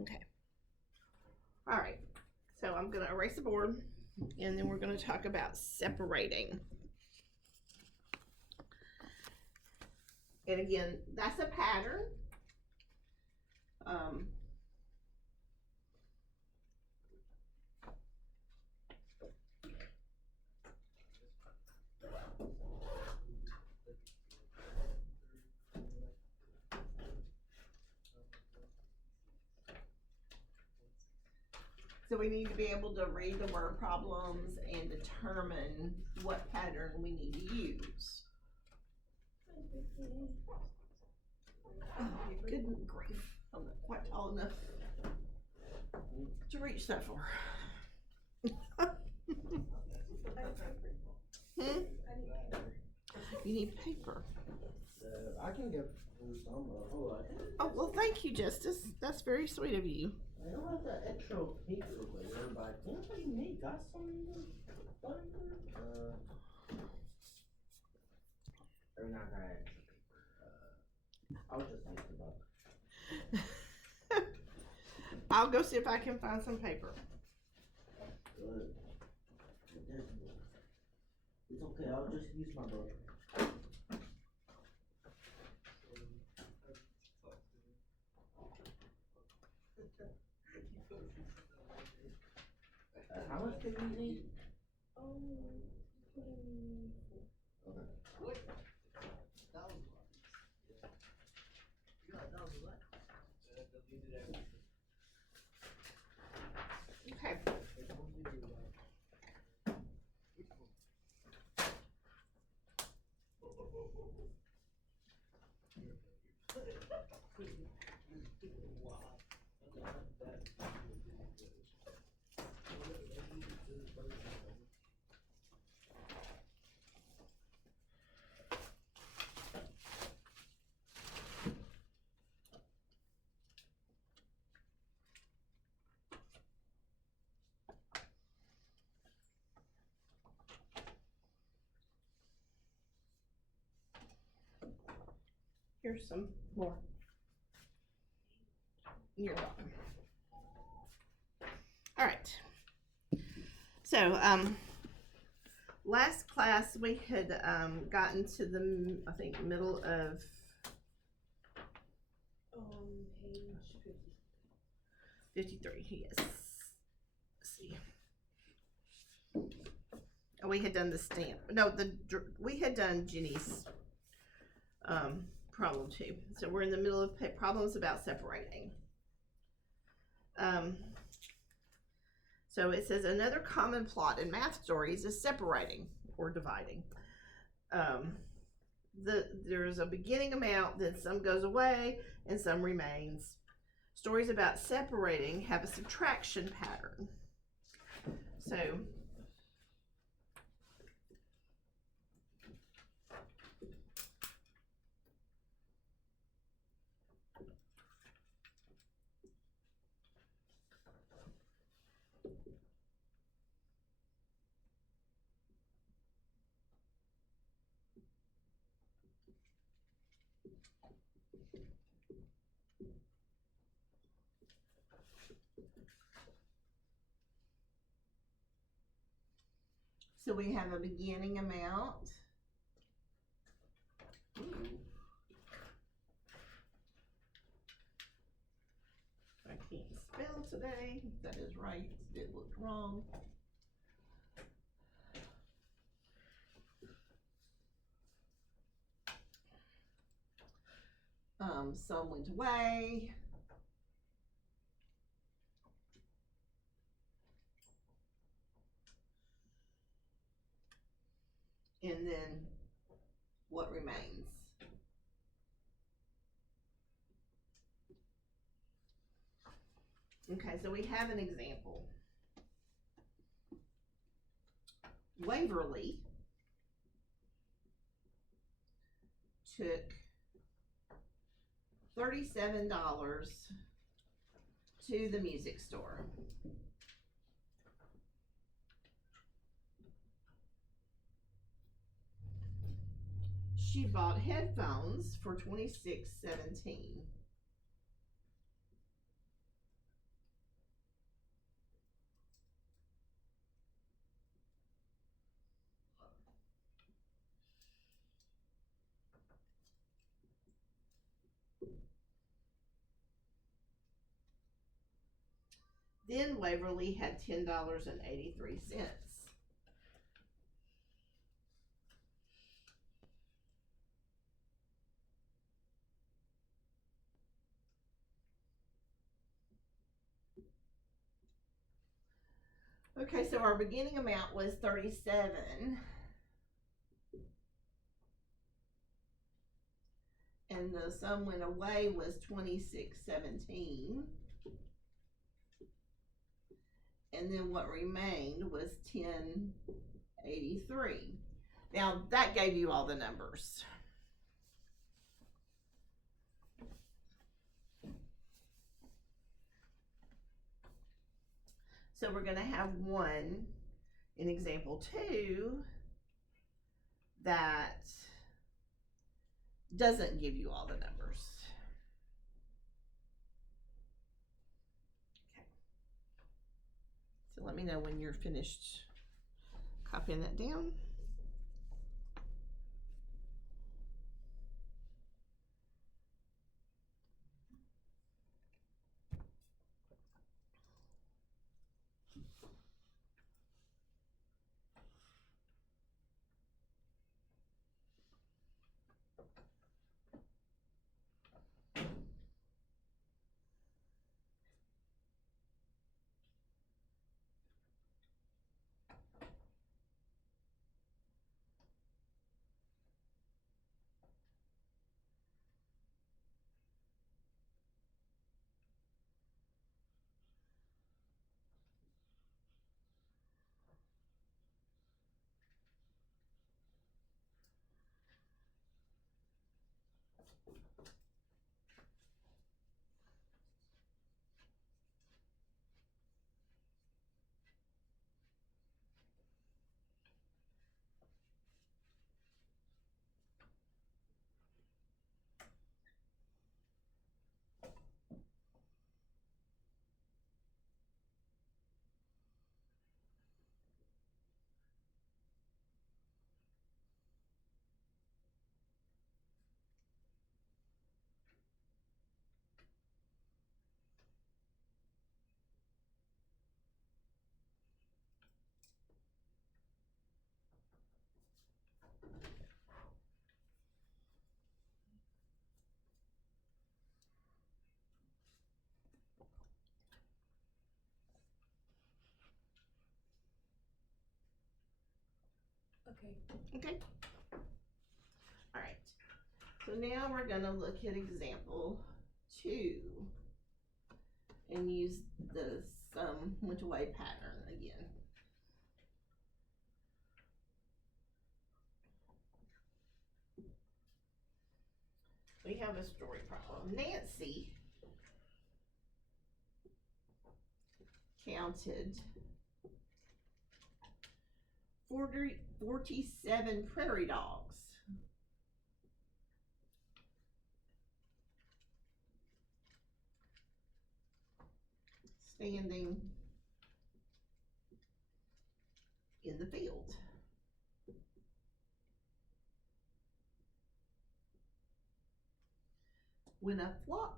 Okay. All right. So I'm going to erase the board, and then we're going to talk about separating. And again, that's a pattern. So we need to be able to read the word problems and determine what pattern we need to use. Oh, good grief. I'm not quite tall enough to reach that far. You need paper. I can get some. Oh, well, thank you, Justice. That's very sweet of you. I don't have that extra paper later, but anybody may got some binder? Or not that extra paper. I was just thinking about. I'll go see if I can find some paper. Good. It's okay, I'll just use my book. How much did we need? Okay. Okay. Here's some more. You're welcome. All right. So, last class we had gotten to the, I think, middle of page 53. Yes. Let's see. Oh, we had done the stamp. No, we had done Jenny's problem too. So we're in the middle of problems about separating. So it says another common plot in math stories is separating or dividing. There's a beginning amount, then some goes away and some remains. Stories about separating have a subtraction pattern. So we have a beginning amount. I can't spell today. That is right. It looked wrong. Some went away. And then what remains? Okay, so we have an example. Waverly took $37 to the music store. She bought headphones for $26.17. Then Waverly had $10.83. Okay, so our beginning amount was 37. And the sum went away was 26.17. And then what remained was 10.83. Now that gave you all the numbers. So we're going to have one in example 2 that doesn't give you all the numbers. Okay. So let me know when you're finished copying that down. Okay. All right. So now we're going to look at example 2 and use the sum went away pattern again. We have a story problem. Nancy counted 47 prairie dogs. Standing in the field. When a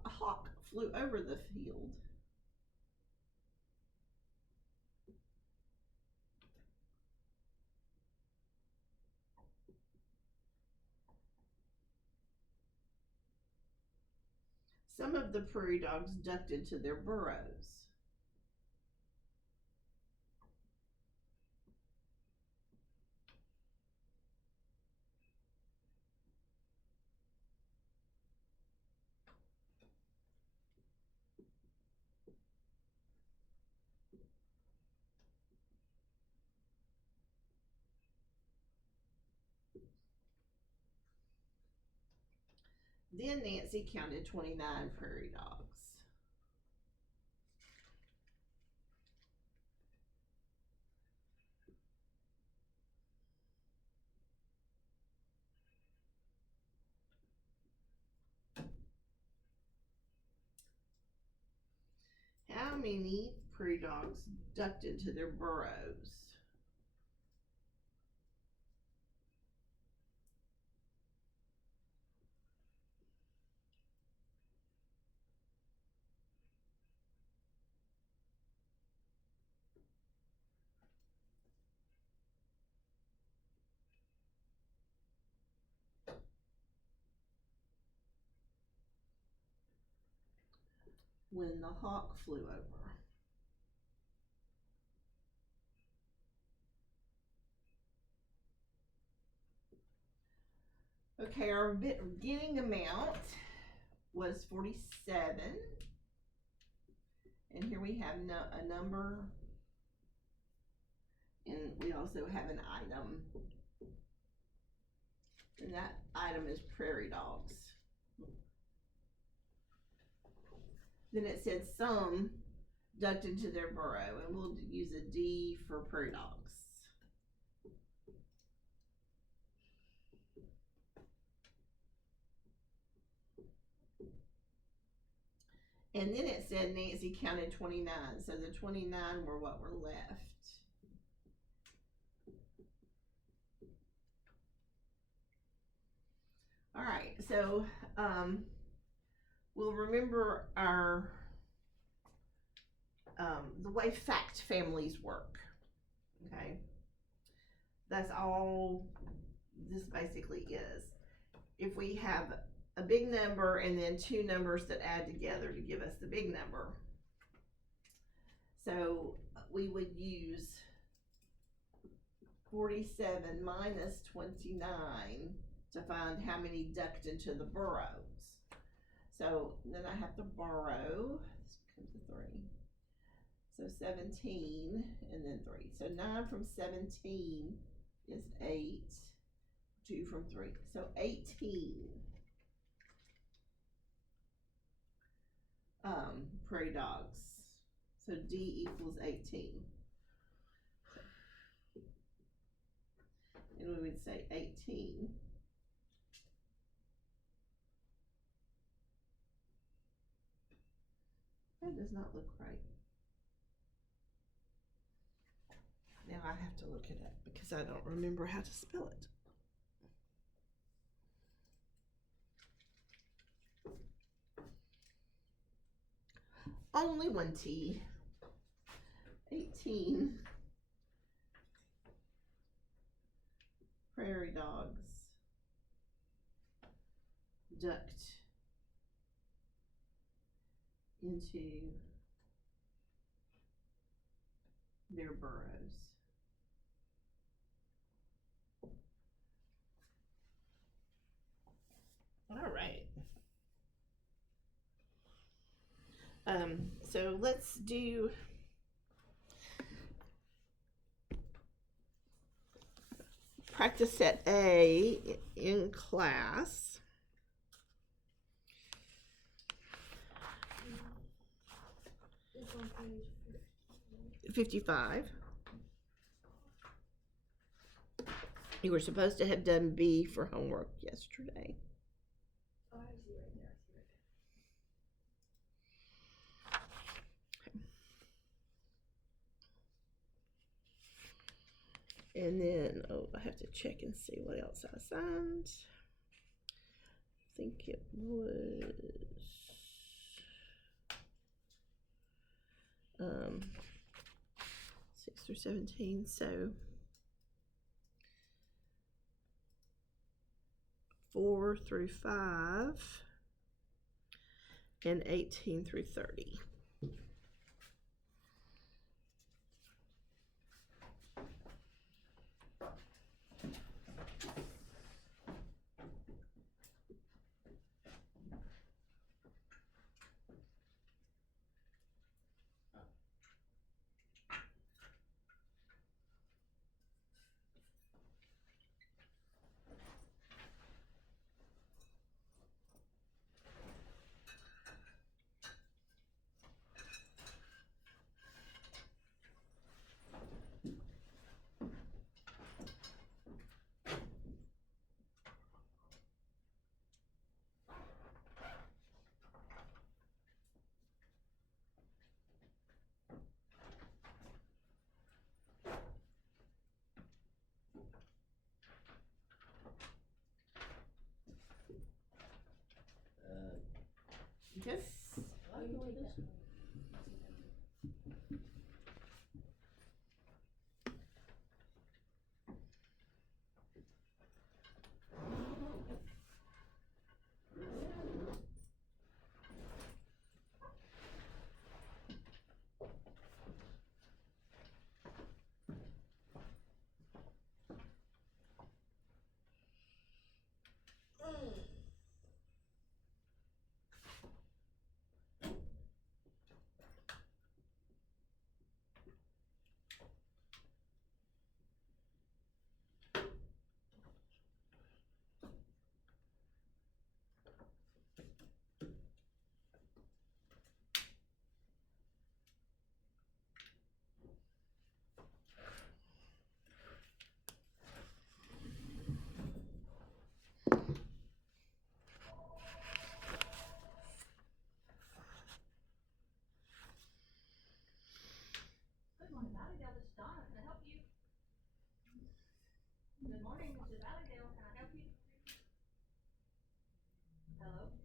hawk flew over the field, some of the prairie dogs ducked into their burrows. Then Nancy counted 29 prairie dogs. How many prairie dogs ducked into their burrows? when the hawk flew over. Okay, our beginning amount was 47. And here we have a number, and we also have an item. And that item is prairie dogs. Then it said some ducked into their burrow, and we'll use a D for prairie dogs. And then it said Nancy counted 29, so the 29 were what were left. All right, so we'll remember our the way fact families work. Okay, that's all this basically is. If we have a big number and then two numbers that add together to give us the big number, so we would use 47 minus 29 to find how many ducked into the burrows. So then I have to borrow, this becomes a 3. So 17 and then 3. So 9 from 17 is 8. 2 from 3. So 18 prairie dogs. So D equals 18. And we would say 18 that does not look right. Now I have to look it up because I don't remember how to spell it. Only one T. 18 prairie dogs ducked into their burrows. All right. So let's do practice set A in class. It's on page 55. You were supposed to have done B for homework yesterday. Oh, I see right there. I see right And then, I have to check and see what else I assigned. I think it was 6 through 17, so 4 through 5 and 18 through 30.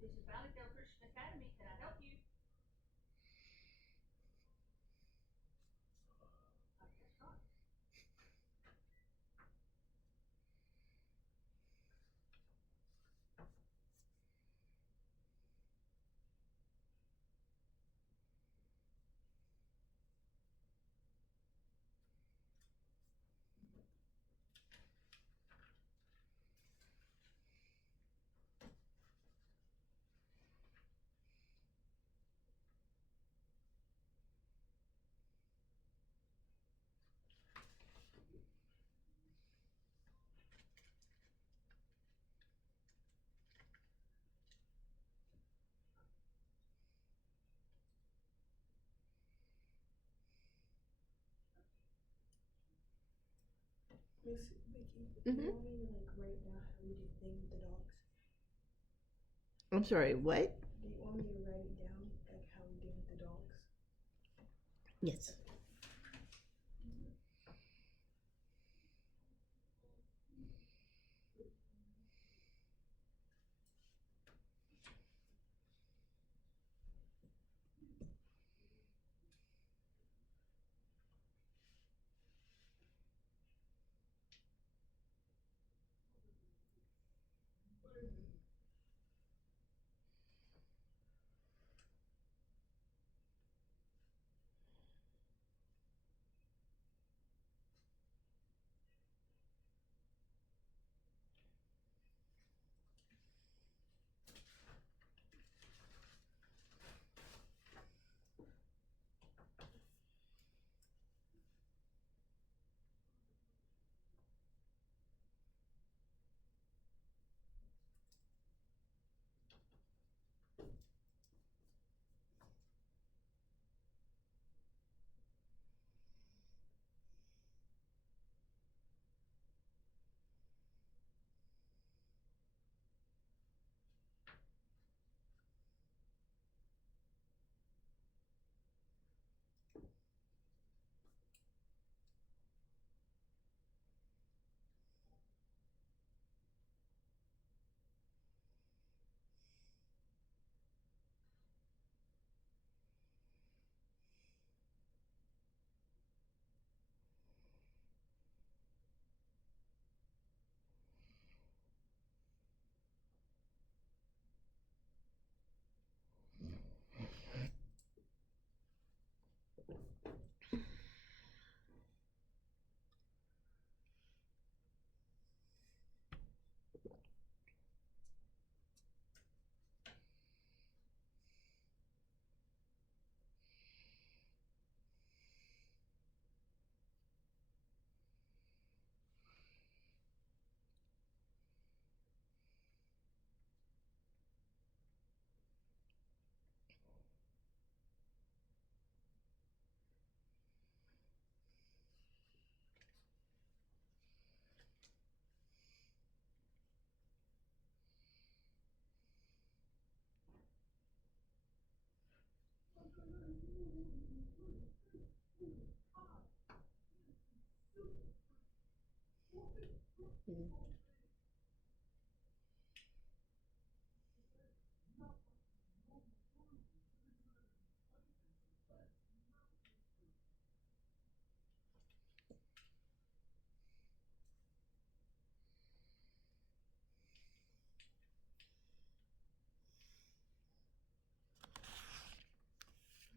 This is Valleydale Christian Academy, can I help you? I guess not. Miss Vicky, Mhm. you want me to like write down how we do things with the dogs? I'm sorry, what? Do you want me to write it down like how we do with the dogs? Yes.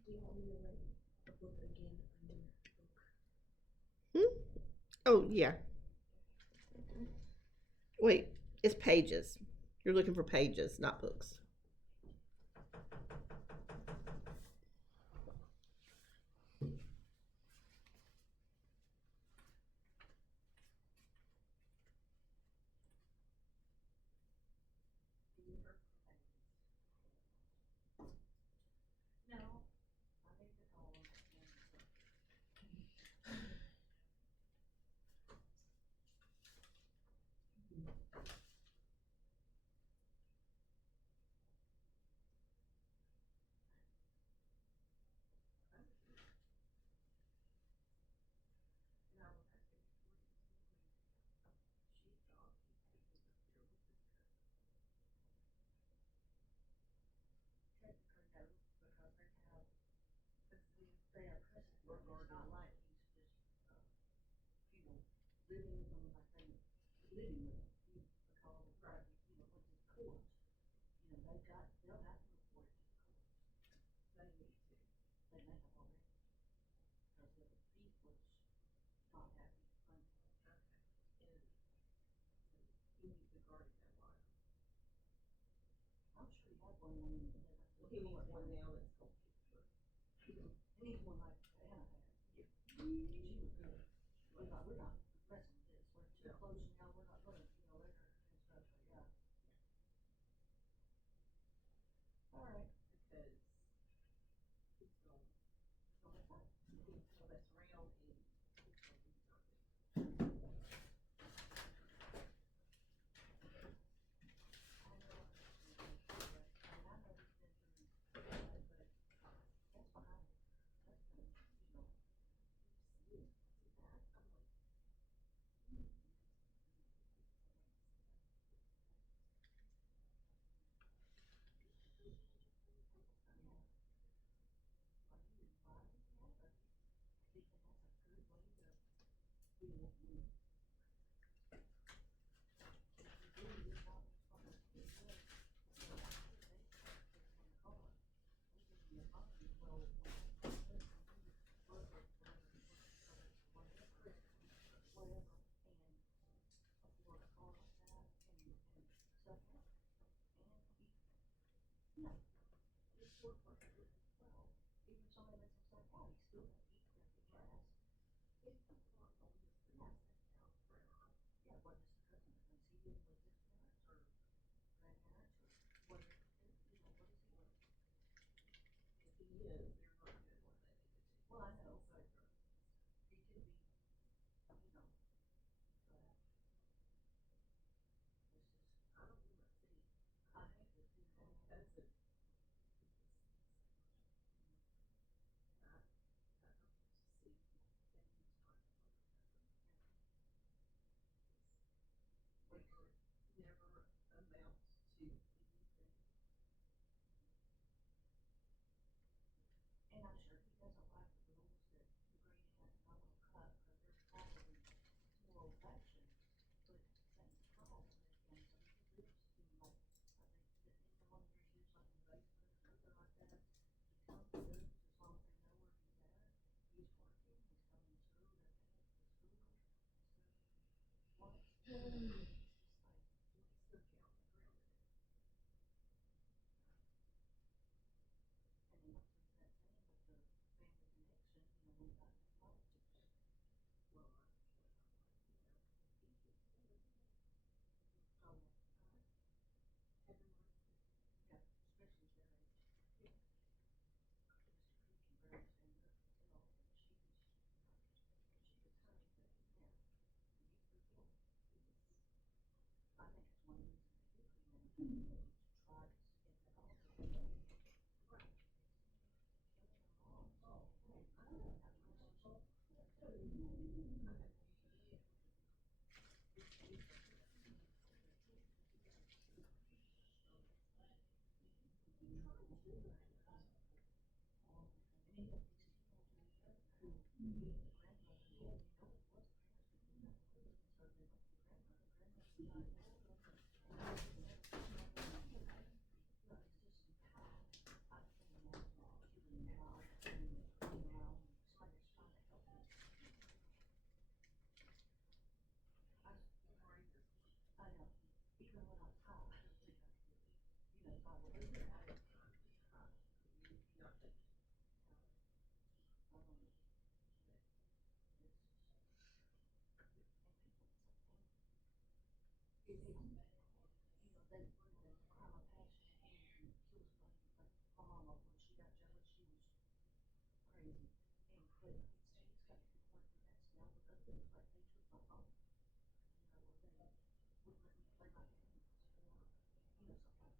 Do you want me to write the book again under book? Oh, yeah. Wait, it's pages. You're looking for pages, not books. No, I think it's all of it. one when he had like the He needs court one one. now that's comfortable. He needs one like Anna had. She was good. We're not messing with this, we're too No. close now, we're not gonna, let her and stuff, but yeah. Alright. Because he's gonna, he's gonna mess around and it's gonna be something. He is, they're not doing what they need to do. Well, I know, So, but he could be, but it's just, I don't want to see, I hate to see that. that's it. I don't want to see him start to look at them. Never amounts to anything. And I'm sure he doesn't like the rules that the Grady has not gonna cut, because there's probably more affection, but at the same time, and some of the lives seem like, I think, that in one of your years, like in the basement or something like that, he comes to those, as long as they know where he's at, he's working, he's coming to school, they're paying for the school, and stuff. What? It's just like, He's still counting around it. and then what's that thing with the family connection, we got in politics. Well, that's what I'm like, he gets better. So, Everybody. yeah, especially at their age. Yeah. Mr. Creek can barely stand up himself, and she could hurt him, yeah. And he's pretty cool. I think it's one of the reasons they did clean that, to try to get that off of him. Right. Killing them all, so, I don't know, have questions. And he had these teenagers who, the grandmother, he didn't even know it was the parents, but he never knew them, so they went to the grandmother, grandmother died, but it's just, I've seen them all, killing them all, and cleaning them out, somebody's trying to help them. I know, even when I was high, I don't think I could, if I would have been out of, Nothing. I don't know. It's just, and people, it's so painful. It is, they prove that the crime of passion and kill somebody, like my mama, when she got jealous, she was crazy. And, but it's got to the point where that's now with other things, like they took my phone. Or they wouldn't let me play my games, or, something like that, and then they get mad.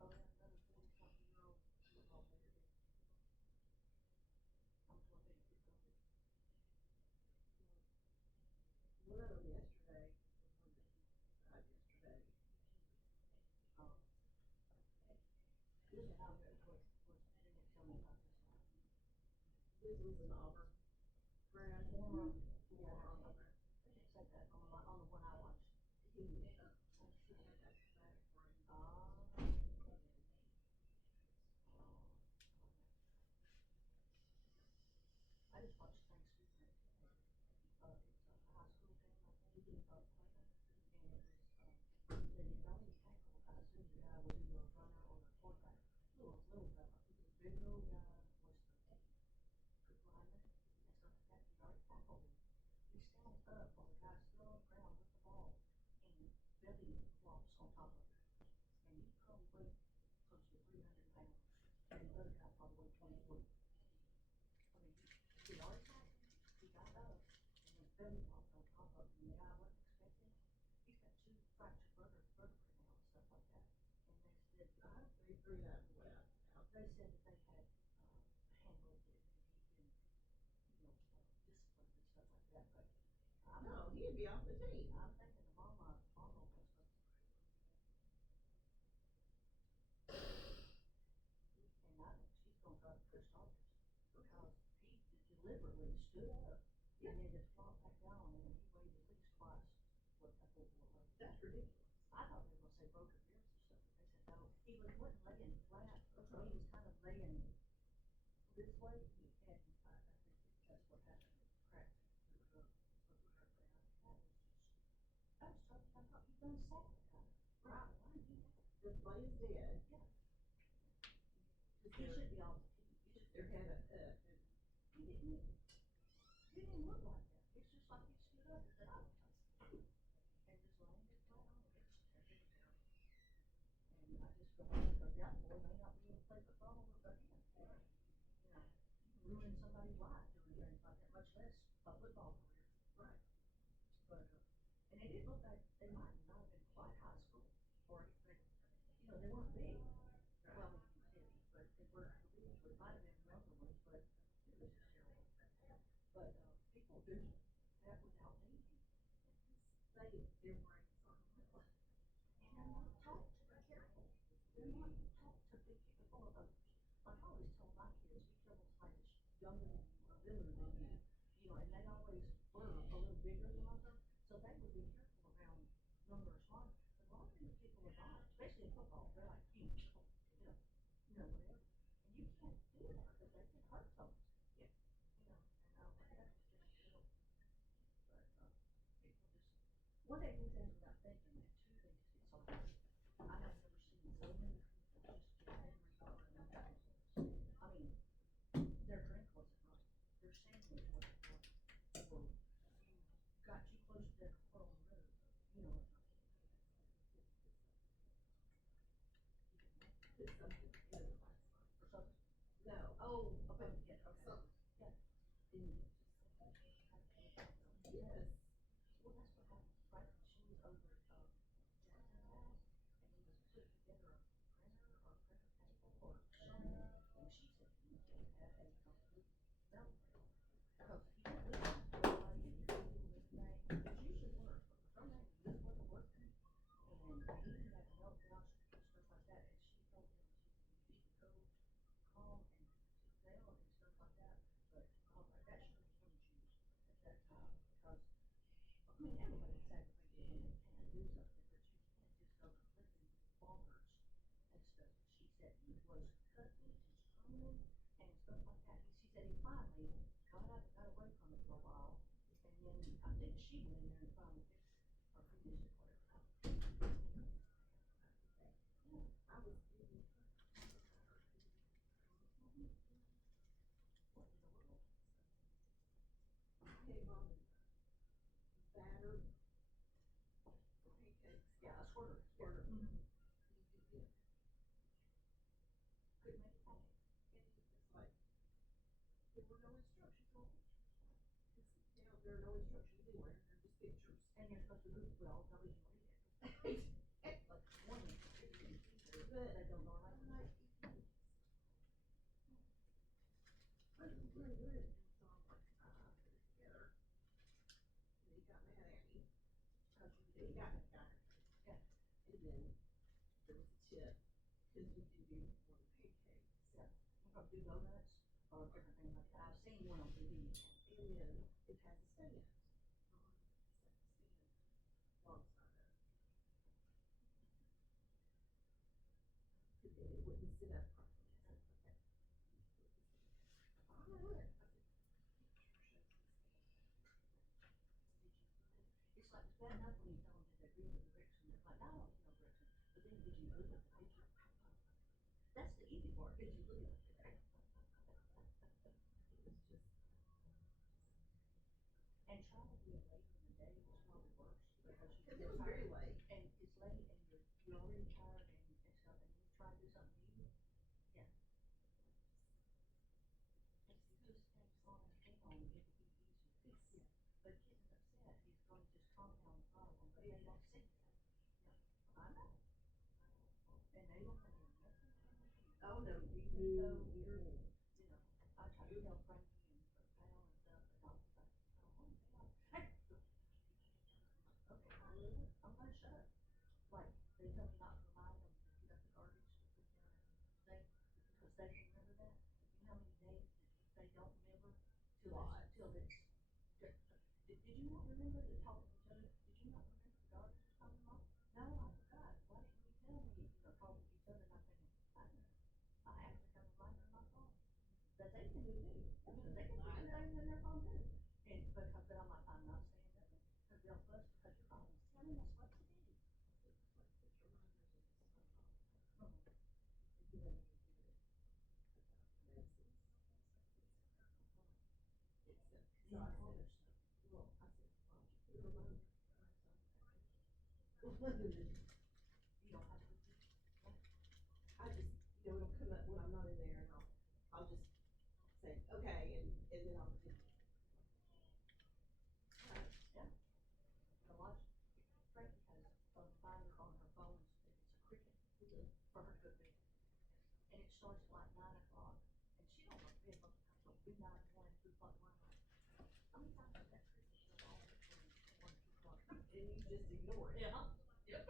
Oh, yeah, another 40-something-year-old football player did. How much more big is it? One of them yesterday, the one that he died yesterday. This is how it was, they didn't tell me about this one. This was in Auburn. Brad. Former. Yeah, okay. It said that on the one I watched. He, he had that back brain. Ah. threw that web out. They said that they had, handled it, and he'd been, disciplined and stuff like that, but I'm, No, he'd be off the team. I'm thinking the mama was, and I think she's gonna try to press charges, because he deliberately stood up and then just flopped back down, and then he weighed at least twice what that little boy weighed. That's ridiculous. I thought they were gonna say broken ribs or something, they said no, wasn't laying flat, he was kind of laying this way, and I think that's what happened, it cracked, the cracked down. That was tough, I thought you'd done second time, right, why did you? The play is dead. Yeah. Cause You should be off the team, you should. their head up, and He didn't look like that, it's just like he stood up and said, I was and just landed flat on it, it was terrible. And I just feel like, because that boy may not be able to play football again. Ruining somebody's life doing things like that, much less a football career. right. But, and it did look like they might not have been quite high school, or, they weren't big. Well, maybe, but they weren't big, so it might have been younger ones, but it was just terrible. But, people do that without thinking. Say their brains are well. And they're not taught to be careful. They're not taught to be careful of, like I always tell my kids, be careful of somebody that's younger than you, or littler than you, and they always were a little bigger than myself, so they would be careful around younger or smaller. But a lot of these people are not, especially in football, they're like huge, whatever. And you can't do that, because they can hurt someone. Yeah. And I was like, that's just silly. But, people just, one, they do things without thinking, and two, they just get so hurt. I have never seen so many people just get angry over nothing. I mean, their drink wasn't right, their sandwich wasn't right, or you got too close to their car on the road, It's something in the last one. or something. No, oh, Okay, okay, yeah, okay. something. Yeah. And yes, Well, that's what happened, right, she was over at, Jackson's house, and he was putting together a printer or a printer table or something, and she said he had a complete meltdown. Because he didn't listen to nobody, and he didn't do anything, it usually works, but for some reason, this wasn't working, and he had a meltdown, and stuff like that, and she told him she could go calm and sit down and stuff like that, but I was like, that should have been shoes at that time, because I mean, everybody's aggravated and they can't do something, but you can't just go completely bonkers and stuff. She said he was cutting and screaming and stuff like that. She said he finally got away from it for a while, and then I think she went in there and finally fixed it, or finished it, whatever. Yeah. I was thinking, What in the world? came on battered pancakes. Yeah, a squirter. Squirter. Mm-hmm. Yeah. Couldn't make it happen. It's like, there were no instructions on it. There are no instructions anywhere, they're just pictures. And you're supposed to Google, well, nobody can read it. Like, one, they don't know how to But write. I was really good. So I'm like, put it together. And he got mad at me. Cause he got it. Yeah. And then there was a tip, cause you can do one pancake. Yeah, or do donuts, or different things like that, I've seen one on TV. And then it has a stand. Alongside of it. Cause then it wouldn't sit up properly. I said, okay. Alright. It's like, it's bad enough when you tell them that they're reading the directions, they're like, I don't know directions, but then did you look at the picture? That's the easy part, did you look at the picture? It was just, And trying to do it later in the day was probably worse, because cause it you're was very tired, late. and it's late, and you're already tired and stuff, and you try to do something new. Yeah. If you just take on down, it would be easier. Yeah. But getting upset is gonna just compound the problem, but they don't see that. Yeah, I know. they tell me not to remind them to pick up the garbage to put down and they, because they can remember that. You know how many days that they don't remember till it's, did you not remember to talk to each other? Did you not remember the garbage or something, Mom? No, I forgot. Why didn't you tell me? You know, talking to each other, and I'm thinking, I know. I actually have a reminder on my phone. That they can do too. Because they can put some things in their phone too. And because, but I'm like, I'm not saying nothing. Because they'll fuss because your phone is telling us what to do. So I told her, well, I said, why don't you put a reminder? You don't have to. I just, it'll come up when I'm not in there and I'll just say, okay, and then I'll do. A lot, Frankie has a reminder on her phone, if it's a cricket, for her to go to bed. And it starts at like 9 o'clock, and she don't go to bed most of the time till midnight, 1, 2 o'clock, 1 o'clock. How many times has that cricket show off between 1 and 2 o'clock? And you just ignore it. Yeah. Yep.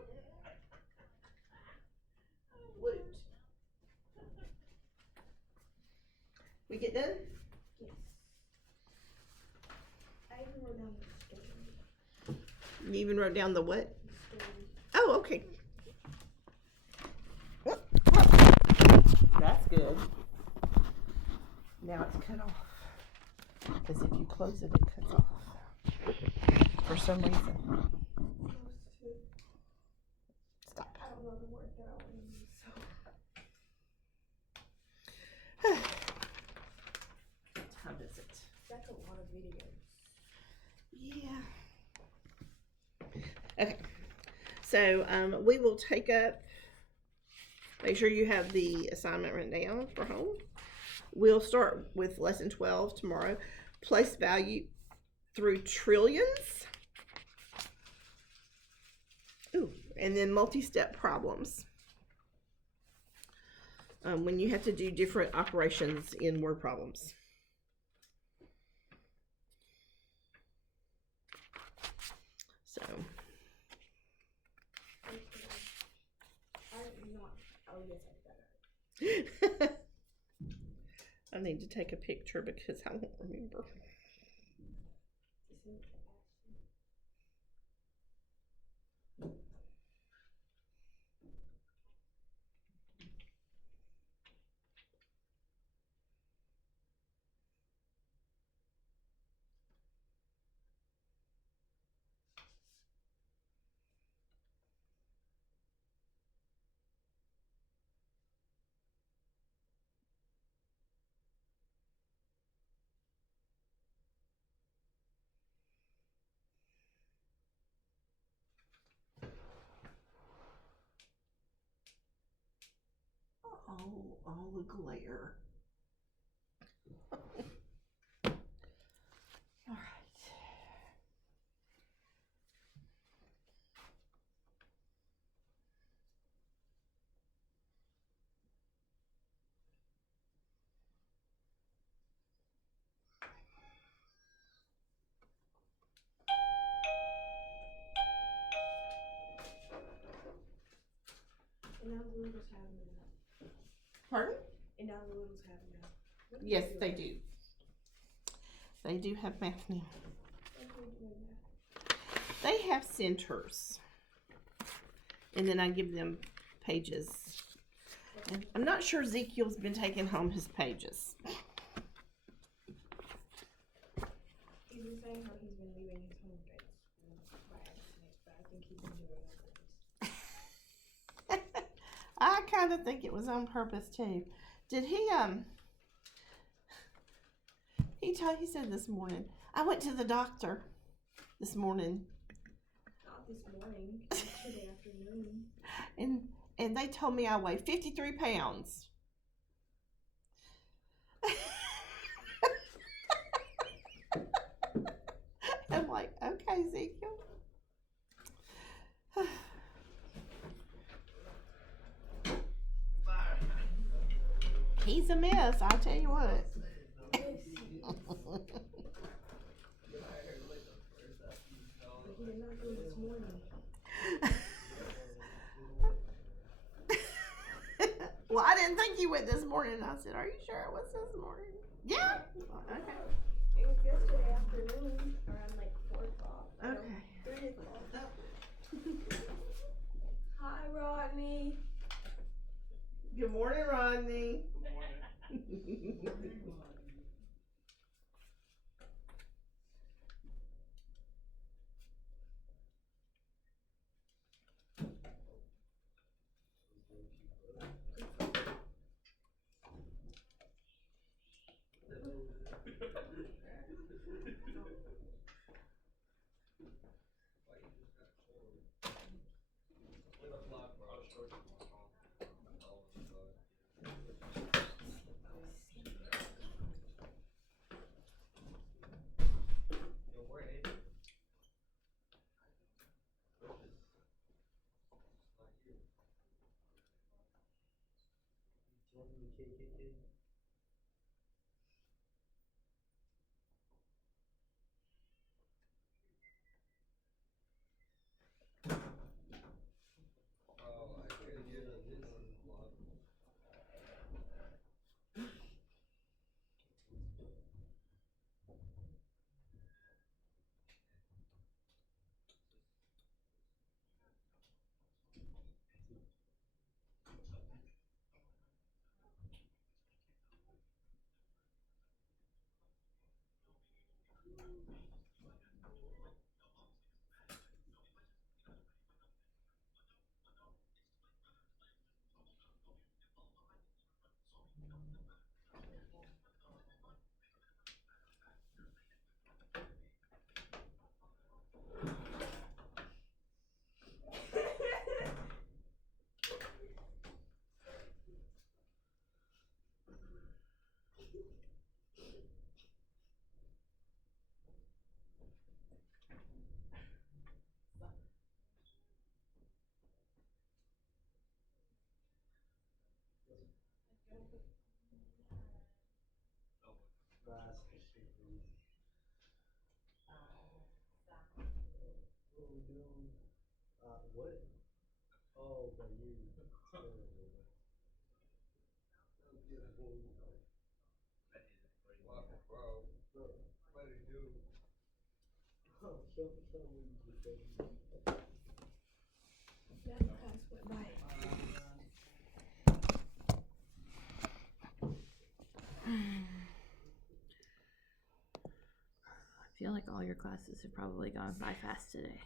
Woot. We get done? Yes. I even wrote down the story. You even wrote down the what? The story. Oh, okay. That's good. Now it's cut off. Because if you close it, it cuts off. For some reason. Stop. I don't know the word that I want to use, so. What time is it? That's a lot of videos. Yeah. Okay. So we will take up, make sure you have the assignment written down for home. We'll start with lesson 12 tomorrow. Place value through trillions. Ooh, and then multi-step problems. When you have to do different operations in word problems. So. Oh, yes, I got it. I need to take a picture because I won't remember. Oh, all the glare. All right. And now the littles have them now. Pardon? And now the littles have them now. What Yes, are they doing? do. They do have math now. What are they doing now? They have centers. And then I give them pages. And I'm not sure Ezekiel's been taking home his pages. He's been saying how he's been leaving his home base by accident, but I think he's been doing it on purpose. I kind of think it was on purpose too. Did he he said this morning, I went to the doctor this morning Not this morning, yesterday afternoon. and they told me I weigh 53 pounds. I'm like, okay, Ezekiel. He's a mess, I'll tell you what. But he did not do it this morning. you went this morning. And I said, are you sure it was this morning? Yeah. Okay. It was yesterday afternoon, around like 4 o'clock. No, Okay. 3 o'clock. Hi, Rodney. Good morning, Rodney. What? Oh, but you. That class went by. I feel like all your classes have probably gone by fast today.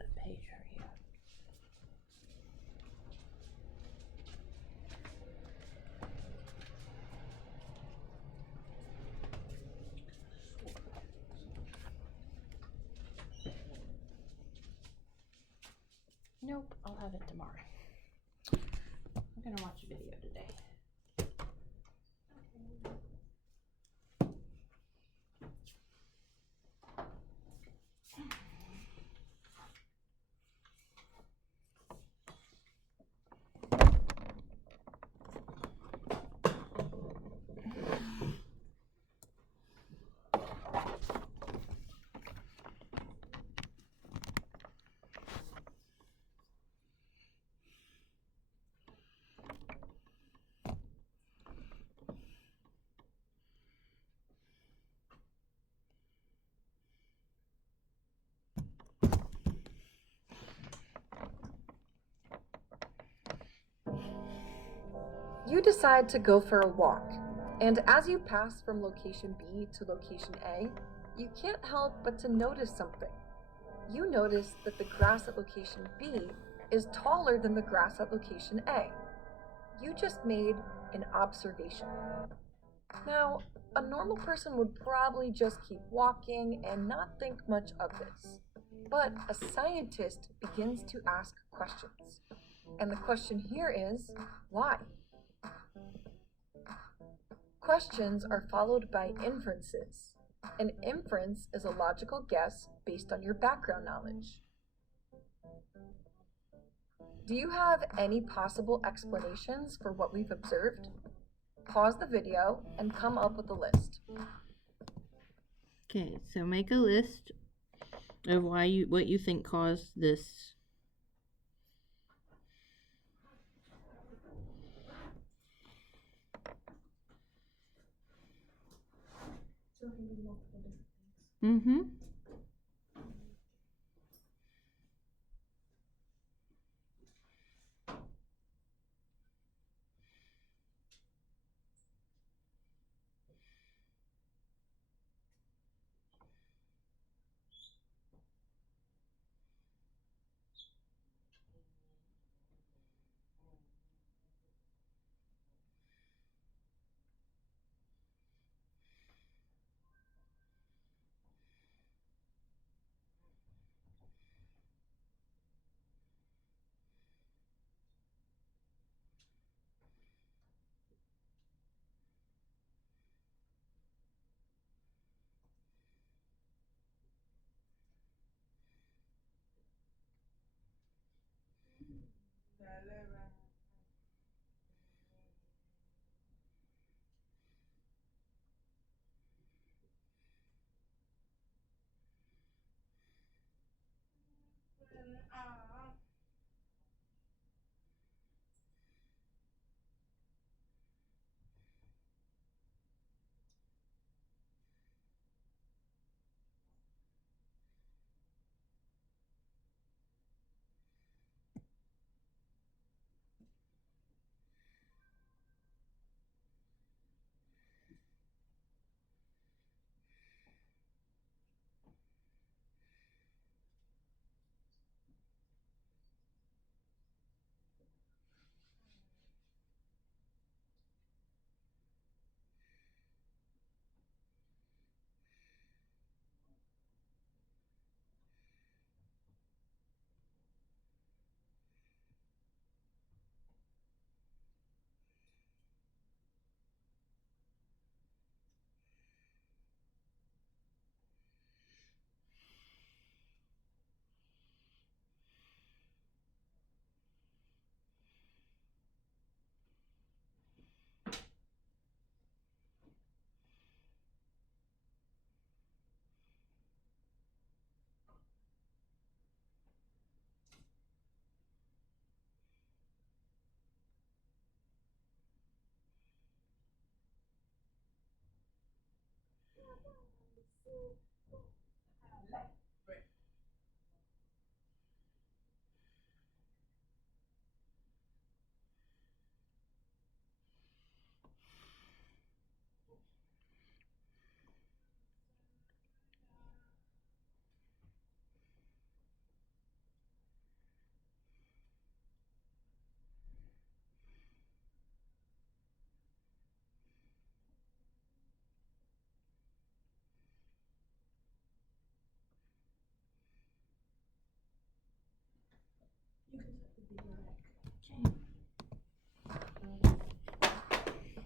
that page right here. Nope, I'll have it tomorrow. I'm gonna watch a video today. You decide to go for a walk, and as you pass from location B to location A, you can't help but to notice something. You notice that the grass at location B is taller than the grass at location A. You just made an observation. Now, a normal person would probably just keep walking and not think much of this. But a scientist begins to ask questions. And the question here is, why? Questions are followed by inferences. An inference is a logical guess based on your background knowledge. Do you have any possible explanations for what we've observed? Pause the video and come up with a list. Okay, so make a list of what you think caused this. So it can be multiple different things. Mm-hmm.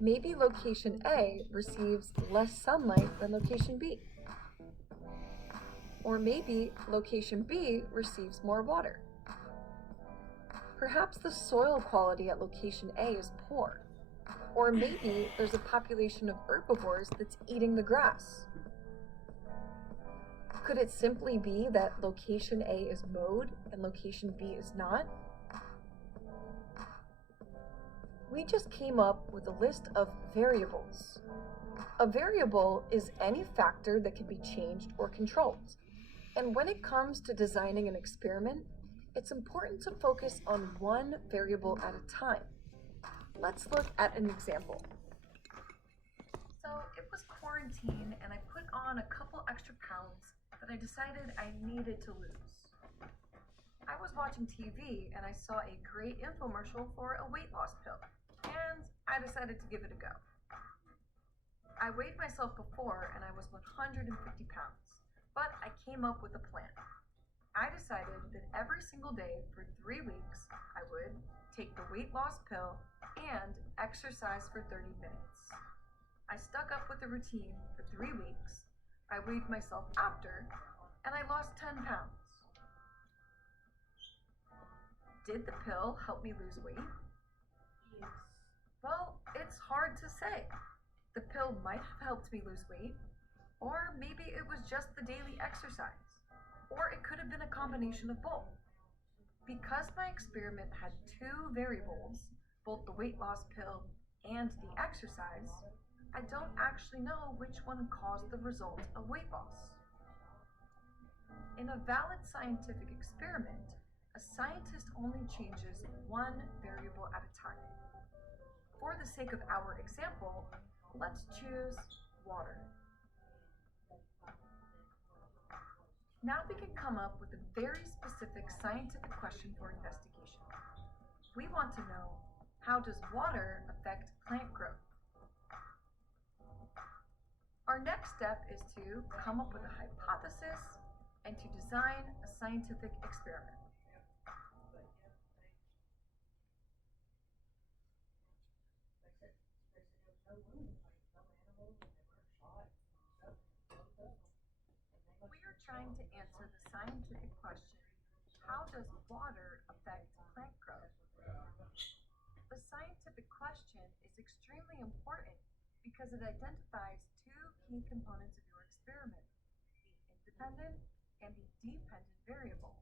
Maybe location A receives less sunlight than location B. Or maybe location B receives more water. Perhaps the soil quality at location A is poor. Or maybe there's a population of herbivores that's eating the grass. Could it simply be that location A is mowed and location B is not? We just came up with a list of variables. A variable is any factor that can be changed or controlled. And when it comes to designing an experiment, it's important to focus on one variable at a time. Let's look at an example. So it was quarantine and I put on a couple extra pounds that I decided I needed to lose. I was watching TV and I saw a great infomercial for a weight loss pill, and I decided to give it a go. I weighed myself before and I was 150 pounds, but I came up with a plan. I decided that every single day for 3 weeks, I would take the weight loss pill and exercise for 30 minutes. I stuck up with the routine for 3 weeks. I weighed myself after, and I lost 10 pounds. Did the pill help me lose weight? Yes. Well, it's hard to say. The pill might have helped me lose weight, or maybe it was just the daily exercise, or it could have been a combination of both. Because my experiment had 2 variables, both the weight loss pill and the exercise, I don't actually know which one caused the result of weight loss. In a valid scientific experiment, a scientist only changes one variable at a time. For the sake of our example, let's choose water. Now we can come up with a very specific scientific question for investigation. We want to know, how does water affect plant growth? Our next step is to come up with a hypothesis and to design a scientific experiment. We are trying to answer the scientific question, how does water affect plant growth? The scientific question is extremely important because it identifies 2 key components of your experiment, the independent and the dependent variable.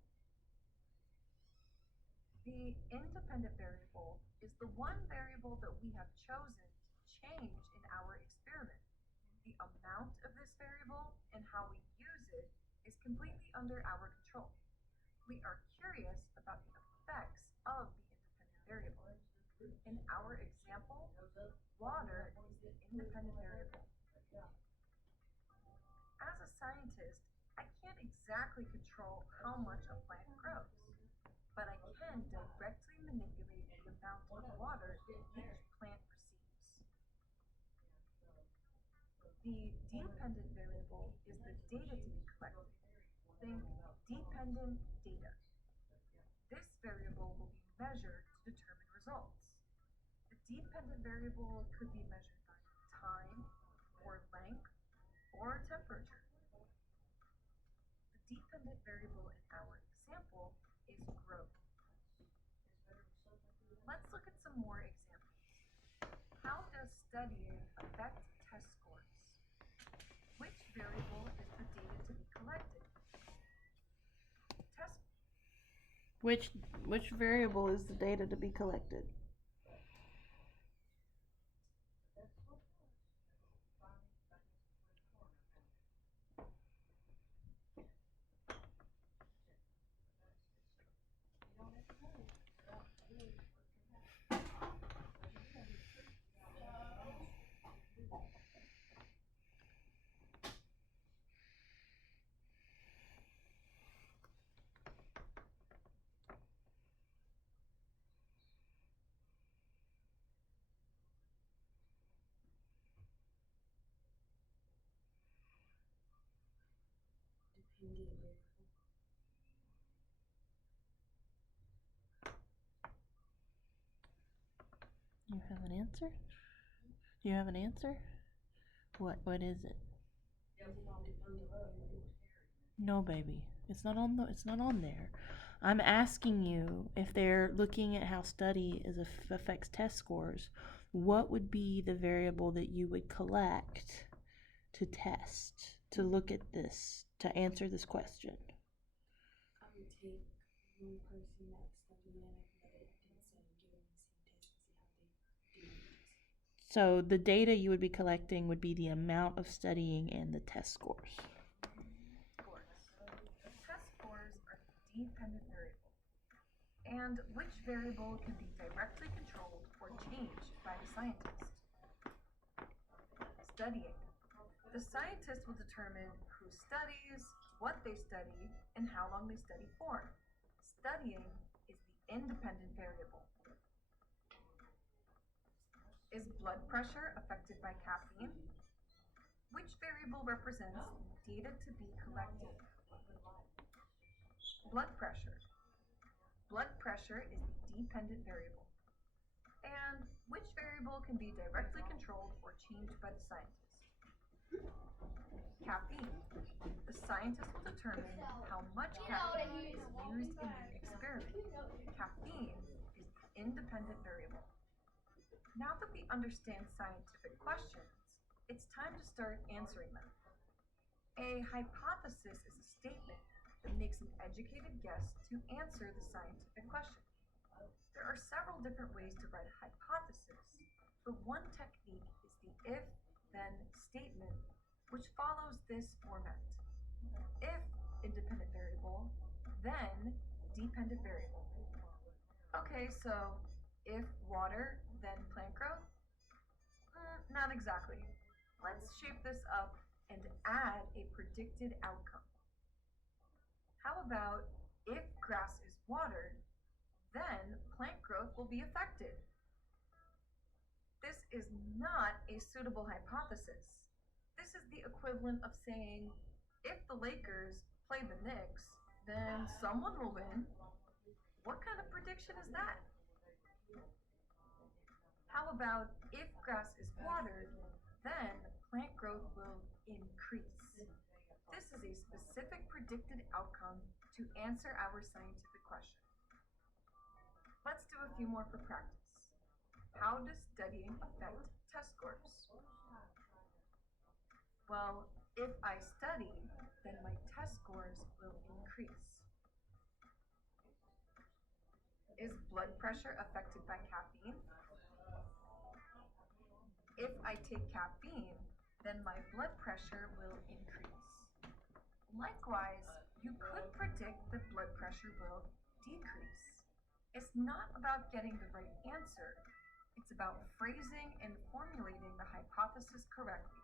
The independent variable is the one variable that we have chosen to change in our experiment. The amount of this variable and how we use it is completely under our control. We are curious about the effects of the independent variable. In our example, water is the independent variable. As a scientist, I can't exactly control how much a plant grows, but I can directly manipulate the amount of water each plant receives. The dependent variable is the data to be collected. Think dependent data. This variable will be measured to determine results. The dependent variable could be measured by time, or length, or temperature. The dependent variable in our example is growth. Let's look at some more examples. How does studying affect test scores? Which variable is the data to be collected? Which variable is the data to be collected? Dependent variable. You have an answer? Do you have an answer? What is it? No, baby. It's not on there. I'm asking you if they're looking at how study affects test scores, what would be the variable that you would collect to test, to look at this, to answer this question? I would take one person that's studying another test and give them the same test and see how they do. So the data you would be collecting would be the amount of studying and the test scores. Test scores are dependent variable, and which variable can be directly controlled or changed by the scientist. Studying. The scientist will determine who studies, what they study, and how long they study for. Studying is the independent variable. Is blood pressure affected by caffeine? Which variable represents data to be collected? Blood pressure. Blood pressure is the dependent variable. And which variable can be directly controlled or changed by the scientist? Caffeine. The scientist will determine how much caffeine is used in the experiment. Caffeine is the independent variable. Now that we understand scientific questions, it's time to start answering them. A hypothesis is a statement that makes an educated guess to answer the scientific question. There are several different ways to write a hypothesis, but one technique is the if-then statement, which follows this format. If independent variable, then dependent variable. Okay, so if water, then plant growth? Not exactly. Let's shape this up and add a predicted outcome. How about if grass is watered, then plant growth will be affected? This is not a suitable hypothesis. This is the equivalent of saying, if the Lakers play the Knicks, then someone will win. What kind of prediction is that? How about if grass is watered, then plant growth will increase? This is a specific predicted outcome to answer our scientific question. Let's do a few more for practice. How does studying affect test scores? Well, if I study, then my test scores will increase. Is blood pressure affected by caffeine? If I take caffeine, then my blood pressure will increase. Likewise, you could predict that blood pressure will decrease. It's not about getting the right answer. It's about phrasing and formulating the hypothesis correctly.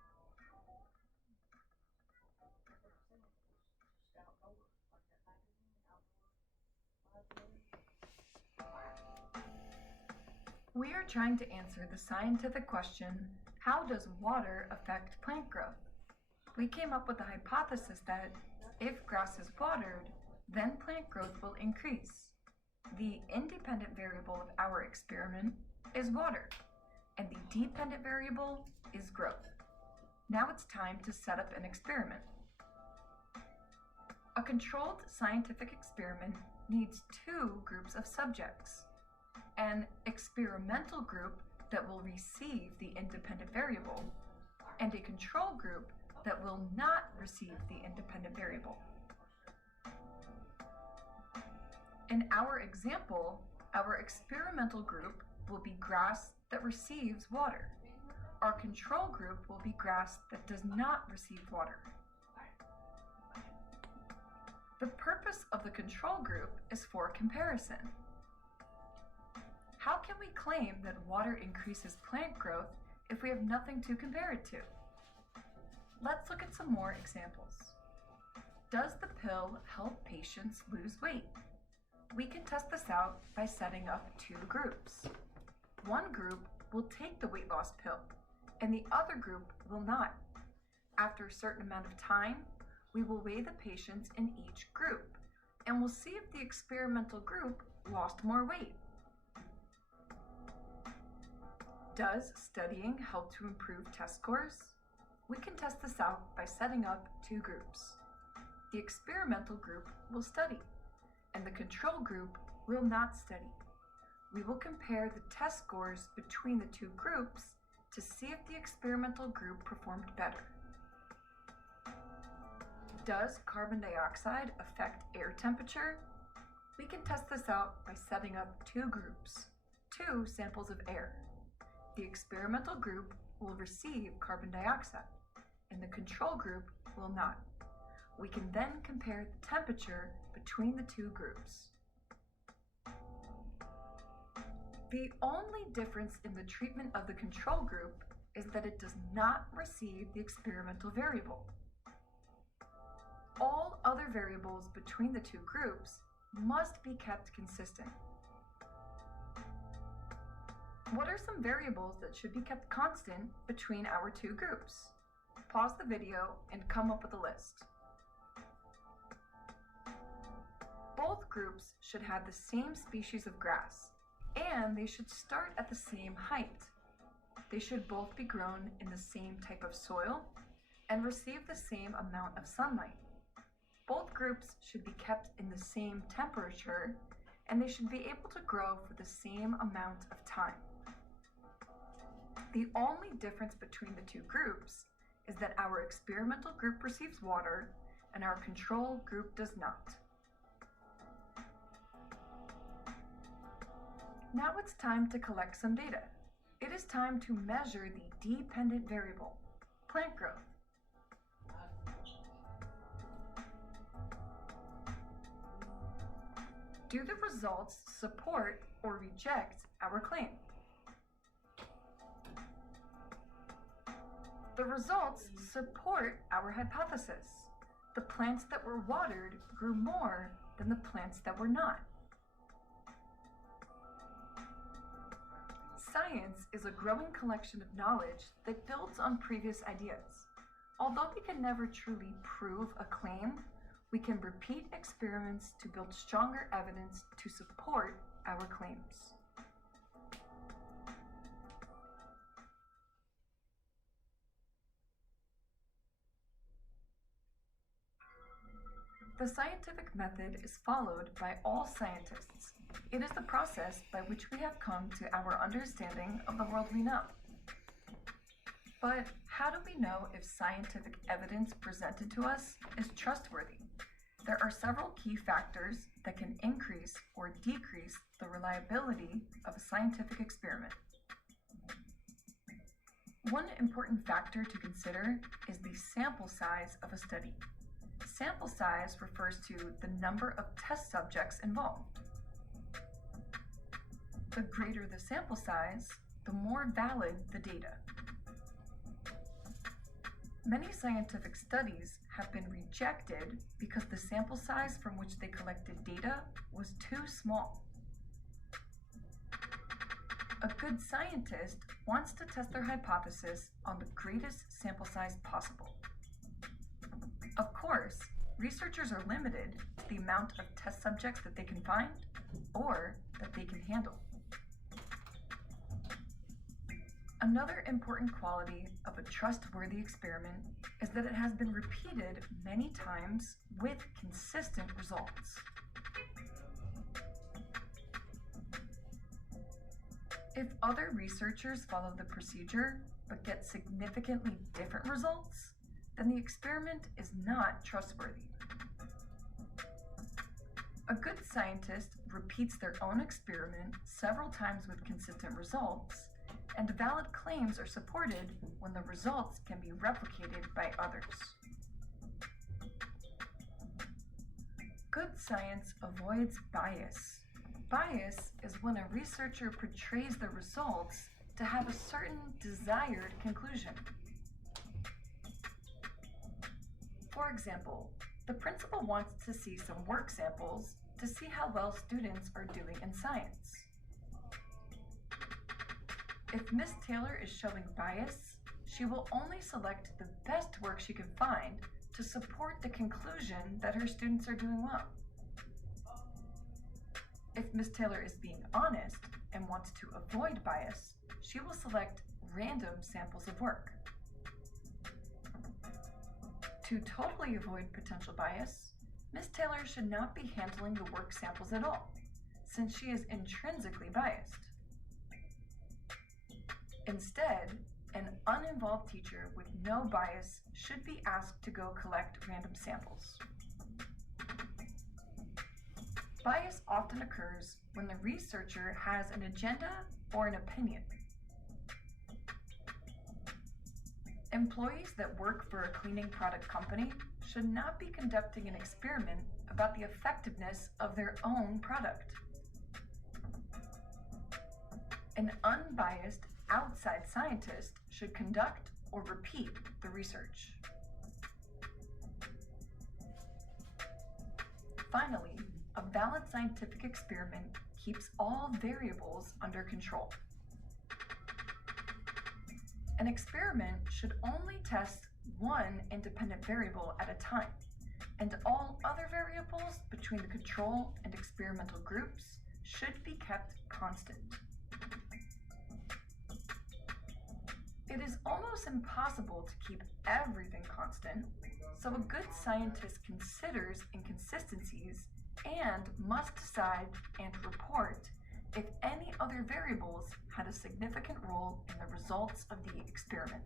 We are trying to answer the scientific question, how does water affect plant growth? We came up with the hypothesis that if grass is watered, then plant growth will increase. The independent variable of our experiment is water, and the dependent variable is growth. Now it's time to set up an experiment. A controlled scientific experiment needs two groups of subjects. An experimental group that will receive the independent variable, and a control group that will not receive the independent variable. In our example, our experimental group will be grass that receives water. Our control group will be grass that does not receive water. The purpose of the control group is for comparison. How can we claim that water increases plant growth if we have nothing to compare it to? Let's look at some more examples. Does the pill help patients lose weight? We can test this out by setting up two groups. One group will take the weight loss pill, and the other group will not. After a certain amount of time, we will weigh the patients in each group, and we'll see if the experimental group lost more weight. Does studying help to improve test scores? We can test this out by setting up two groups. The experimental group will study, and the control group will not study. We will compare the test scores between the two groups to see if the experimental group performed better. Does carbon dioxide affect air temperature? We can test this out by setting up two groups, two samples of air. The experimental group will receive carbon dioxide, and the control group will not. We can then compare the temperature between the two groups. The only difference in the treatment of the control group is that it does not receive the experimental variable. All other variables between the two groups must be kept consistent. What are some variables that should be kept constant between our two groups? Pause the video and come up with a list. Both groups should have the same species of grass, and they should start at the same height. They should both be grown in the same type of soil and receive the same amount of sunlight. Both groups should be kept in the same temperature, and they should be able to grow for the same amount of time. The only difference between the two groups is that our experimental group receives water and our control group does not. Now it's time to collect some data. It is time to measure the dependent variable, plant growth. Do the results support or reject our claim? The results support our hypothesis. The plants that were watered grew more than the plants that were not. Science is a growing collection of knowledge that builds on previous ideas. Although we can never truly prove a claim, we can repeat experiments to build stronger evidence to support our claims. The scientific method is followed by all scientists. It is the process by which we have come to our understanding of the world we know. But how do we know if scientific evidence presented to us is trustworthy? There are several key factors that can increase or decrease the reliability of a scientific experiment. One important factor to consider is the sample size of a study. Sample size refers to the number of test subjects involved. The greater the sample size, the more valid the data. Many scientific studies have been rejected because the sample size from which they collected data was too small. A good scientist wants to test their hypothesis on the greatest sample size possible. Of course, researchers are limited to the amount of test subjects that they can find or that they can handle. Another important quality of a trustworthy experiment is that it has been repeated many times with consistent results. If other researchers follow the procedure but get significantly different results, then the experiment is not trustworthy. A good scientist repeats their own experiment several times with consistent results, and valid claims are supported when the results can be replicated by others. Good science avoids bias. Bias is when a researcher portrays the results to have a certain desired conclusion. For example, the principal wants to see some work samples to see how well students are doing in science. If Miss Taylor is showing bias, she will only select the best work she can find to support the conclusion that her students are doing well. If Miss Taylor is being honest and wants to avoid bias, she will select random samples of work. To totally avoid potential bias, Ms. Taylor should not be handling the work samples at all, since she is intrinsically biased. Instead, an uninvolved teacher with no bias should be asked to go collect random samples. Bias often occurs when the researcher has an agenda or an opinion. Employees that work for a cleaning product company should not be conducting an experiment about the effectiveness of their own product. An unbiased outside scientist should conduct or repeat the research. Finally, a valid scientific experiment keeps all variables under control. An experiment should only test one independent variable at a time, and all other variables between the control and experimental groups should be kept constant. It is almost impossible to keep everything constant, so a good scientist considers inconsistencies and must decide and report if any other variables had a significant role in the results of the experiment.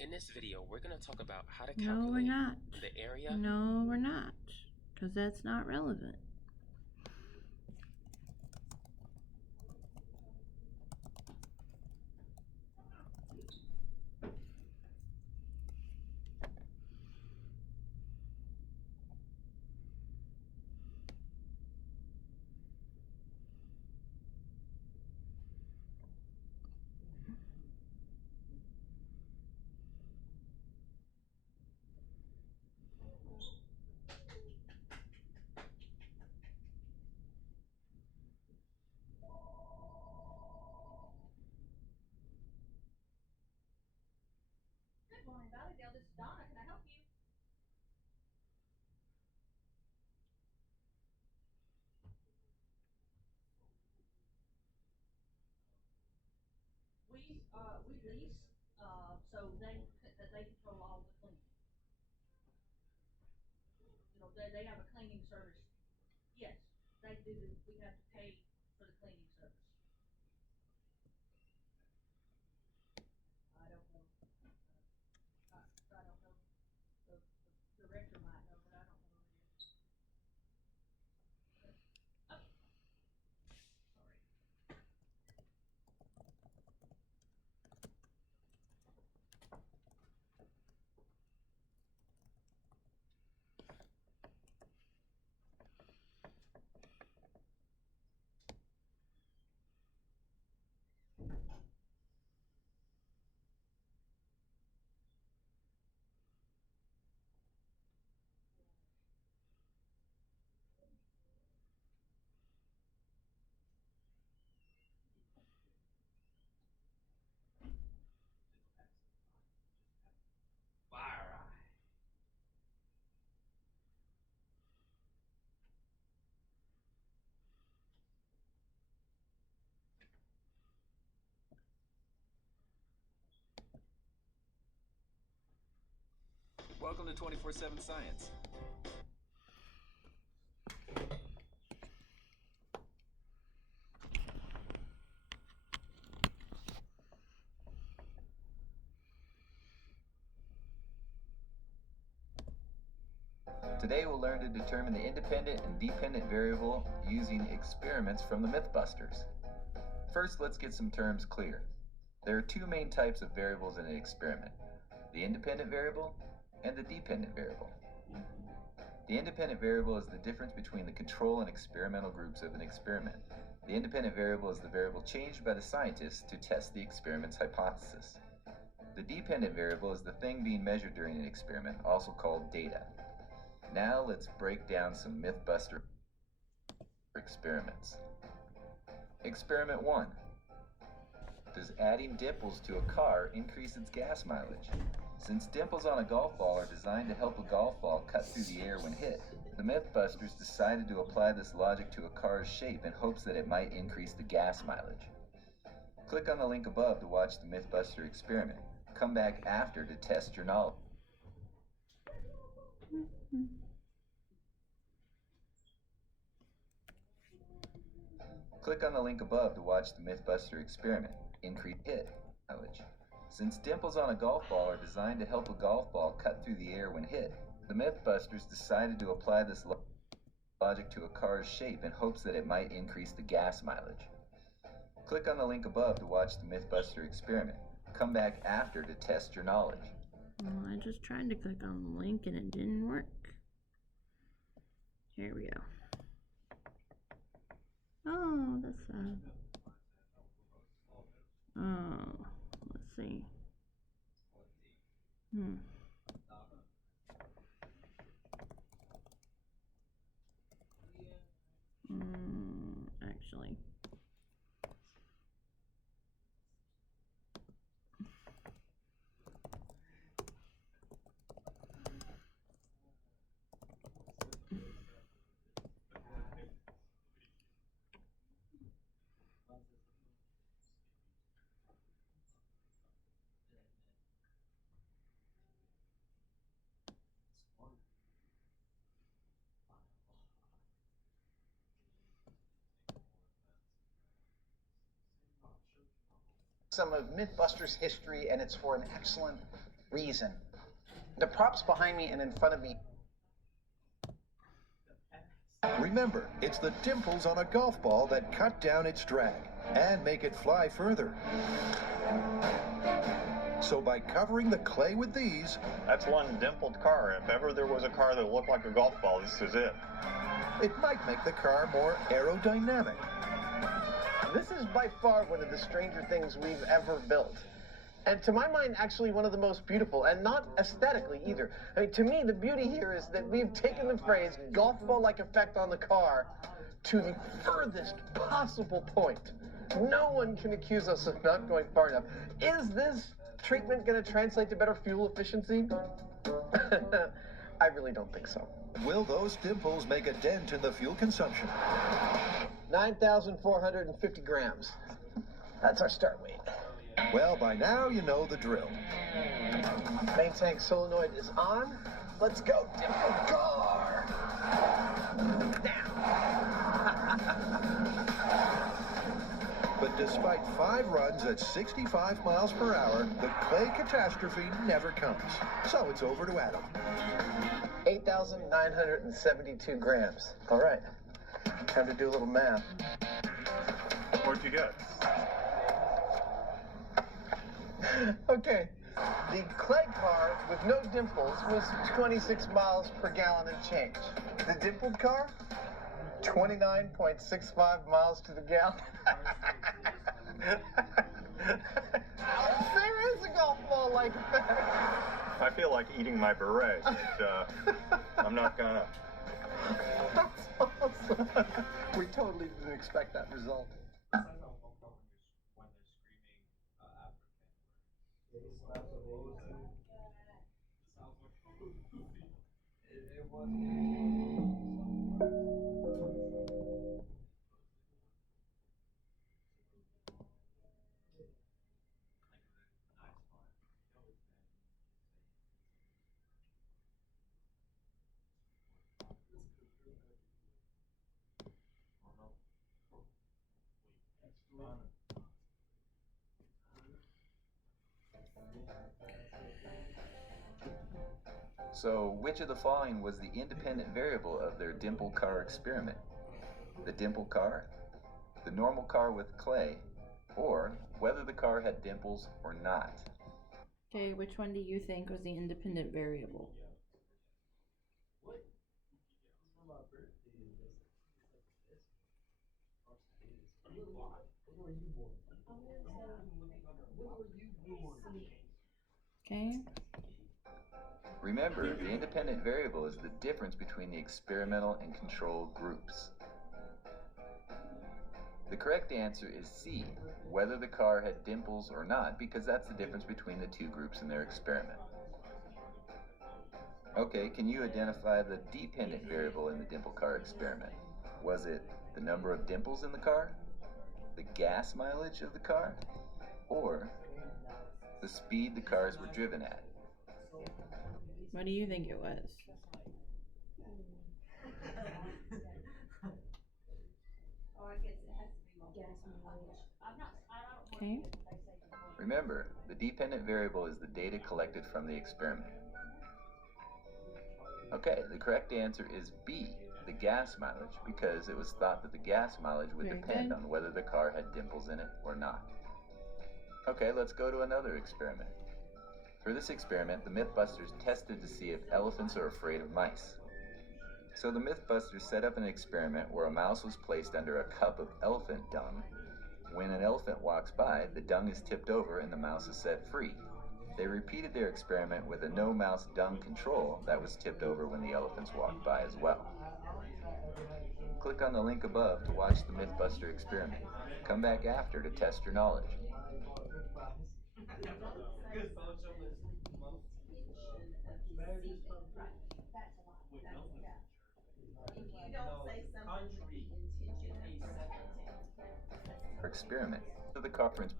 In this video, we're going to talk about how to No, we're calculate not. the area. No, we're not. Because that's not relevant. Good morning, Valleydale. This is Donna. Can I help you? We lease, so they control all the cleaning. You know, they have a cleaning service. Yes, they do. We have to pay for the cleaning service. I don't know. I don't know. The director might know, but I don't know who it is. Oh. Sorry. Fire eye. Welcome to 24/7 Science. Today we'll learn to determine the independent and dependent variable using experiments from the Mythbusters. First, let's get some terms clear. There are two main types of variables in an experiment: the independent variable and the dependent variable. The independent variable is the difference between the control and experimental groups of an experiment. The independent variable is the variable changed by the scientist to test the experiment's hypothesis. The dependent variable is the thing being measured during an experiment, also called data. Now let's break down some Mythbuster experiments. Experiment 1. Does adding dimples to a car increase its gas mileage? Since dimples on a golf ball are designed to help a golf ball cut through the air when hit, the Mythbusters decided to apply this logic to a car's shape in hopes that it might increase the gas mileage. Click on the link above to watch the Mythbuster experiment. Come back after to test your knowledge. Click on the link above to watch the Mythbuster experiment. Increase hit mileage. Since dimples on a golf ball are designed to help a golf ball cut through the air when hit, the Mythbusters decided to apply this logic to a car's shape in hopes that it might increase the gas mileage. Click on the link above to watch the Mythbuster experiment. Come back after to test your knowledge. Well, I just tried to click on the link and it didn't work. Here we go. Oh, that's sad. Oh, let's see. Actually. Some of Mythbusters history, and it's for an excellent reason. The props behind me and in front of me. Remember, it's the dimples on a golf ball that cut down its drag and make it fly further. So by covering the clay with these... That's one dimpled car. If ever there was a car that looked like a golf ball, this is it. It might make the car more aerodynamic. This is by far one of the stranger things we've ever built. And to my mind, actually one of the most beautiful, and not aesthetically either. I mean, to me, the beauty here is that we've taken the phrase golf ball-like effect on the car to the furthest possible point. No one can accuse us of not going far enough. Is this treatment going to translate to better fuel efficiency? I really don't think so. Will those dimples make a dent in the fuel consumption? 9,450 grams. That's our start weight. Well, by now you know the drill. Main tank solenoid is on. Let's go, dimple car! But despite 5 runs at 65 miles per hour, the clay catastrophe never comes. So it's over to Adam. 8,972 grams. All right. Time to do a little math. What'd you get? Okay. The clay car with no dimples was 26 miles per gallon and change. The dimpled car, 29.65 miles to the gallon. There is a golf ball like that. I feel like eating my beret, but I'm not gonna. That's awesome. We totally didn't expect that result. So, which of the following was the independent variable of their dimple car experiment? The dimple car, the normal car with clay, or whether the car had dimples or not? Okay, which one do you think was the independent variable? Okay. Remember, the independent variable is the difference between the experimental and control groups. The correct answer is C, whether the car had dimples or not, because that's the difference between the two groups in their experiment. Okay, can you identify the dependent variable in the dimple car experiment? Was it the number of dimples in the car, the gas mileage of the car, or the speed the cars were driven at? What do you think it was? Okay. Remember, the dependent variable is the data collected from the experiment. Okay, the correct answer is B, the gas mileage, because it was thought that the gas mileage would Very depend good. on whether the car had dimples in it or not. Okay, let's go to another experiment. For this experiment, the Mythbusters tested to see if elephants are afraid of mice. So the Mythbusters set up an experiment where a mouse was placed under a cup of elephant dung. When an elephant walks by, the dung is tipped over and the mouse is set free. They repeated their experiment with a no-mouse dung control that was tipped over when the elephants walked by as well. Click on the link above to watch the Mythbuster experiment. Come back after to test your knowledge. Experiment to the conference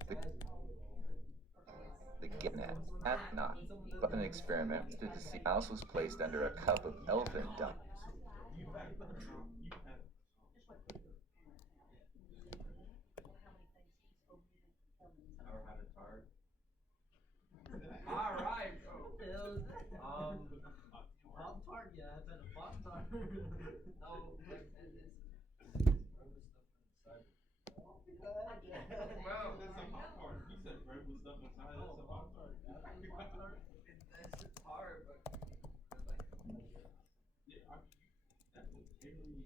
the GetNet at not but an experiment to see a mouse was placed under a cup of elephant dung. Alright, Pop-Tart, yeah, I've had a Pop-Tart. No, well, that's a Pop-Tart. You said bread with stuff inside, that's a Pop-Tart. It's hard, but yeah, that was really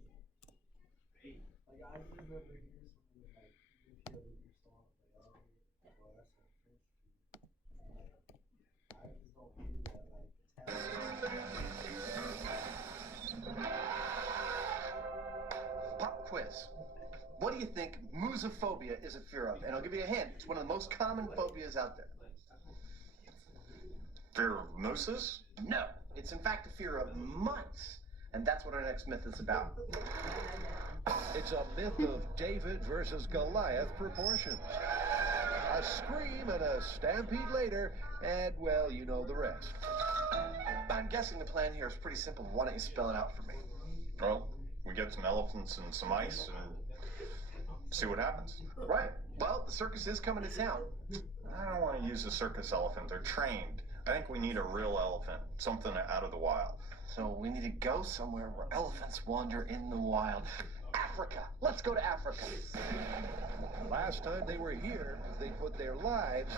fake. Like, I just remember hearing something like, you feel that you're still on the well, that's a French I just don't feel that, like, Pop quiz. What do you think musophobia is a fear of? And I'll give you a hint. It's one of the most common phobias out there. Fear of mooses? No, it's in fact a fear of mice. And that's what our next myth is about. It's a myth of David versus Goliath proportions. A scream and a stampede later, and well, you know the rest. I'm guessing the plan here is pretty simple. Why don't you spell it out for me? Well, we get some elephants and some ice and see what happens. Right. Well, the circus is coming to town. I don't want to use a circus elephant. They're trained. I think we need a real elephant, something out of the wild. So we need to go somewhere where elephants wander in the wild. Africa. Let's go to Africa. Last time they were here, they put their lives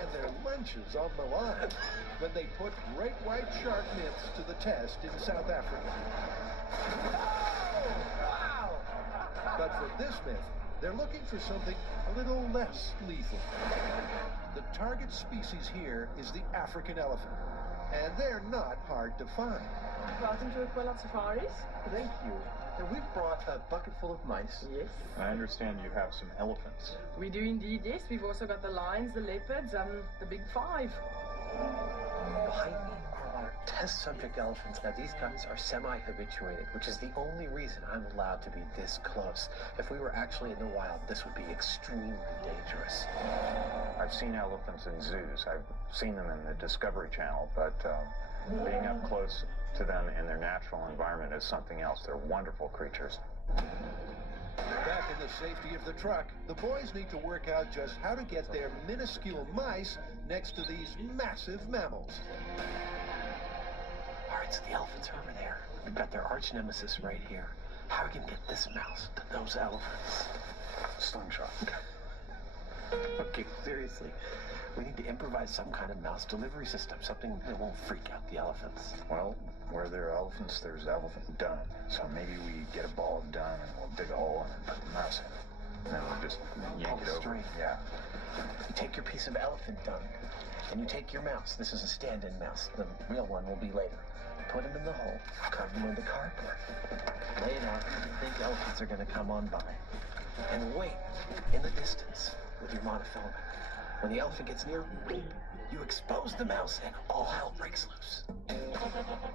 and their lunches on the line when they put great white shark myths to the test in South Africa. Wow! But for this myth, they're looking for something a little less lethal. The target species here is the African elephant, and they're not hard to find. Welcome to Aquila Safaris. Thank you. And we've brought a bucket full of mice. Yes. I understand you have some elephants. We do indeed, yes. We've also got the lions, the leopards, and the big five. Behind me are our test subject elephants. Now, these guys are semi-habituated, which is the only reason I'm allowed to be this close. If we were actually in the wild, this would be extremely dangerous. I've seen elephants in zoos. I've seen them in the Discovery Channel, but being up close to them in their natural environment is something else. They're wonderful creatures. Back in the safety of the truck, the boys need to work out just how to get their minuscule mice next to these massive mammals. All right, so the elephants are over there. We've got their arch nemesis right here. How are we gonna get this mouse to those elephants? Slingshot. Okay, seriously. We need to improvise some kind of mouse delivery system, something that won't freak out the elephants. Well, where there are elephants, there's elephant dung. So maybe we get a ball of dung and we'll dig a hole and then put the mouse in. And then we'll just yank it over. String. Yeah. You take your piece of elephant dung, and you take your mouse. This is a stand-in mouse. The real one will be later. Put him in the hole, cover him with the cardboard. Lay it out, and think elephants are gonna come on by. And wait in the distance with your monofilament. When the elephant gets near, beep, You expose the mouse and all hell breaks loose.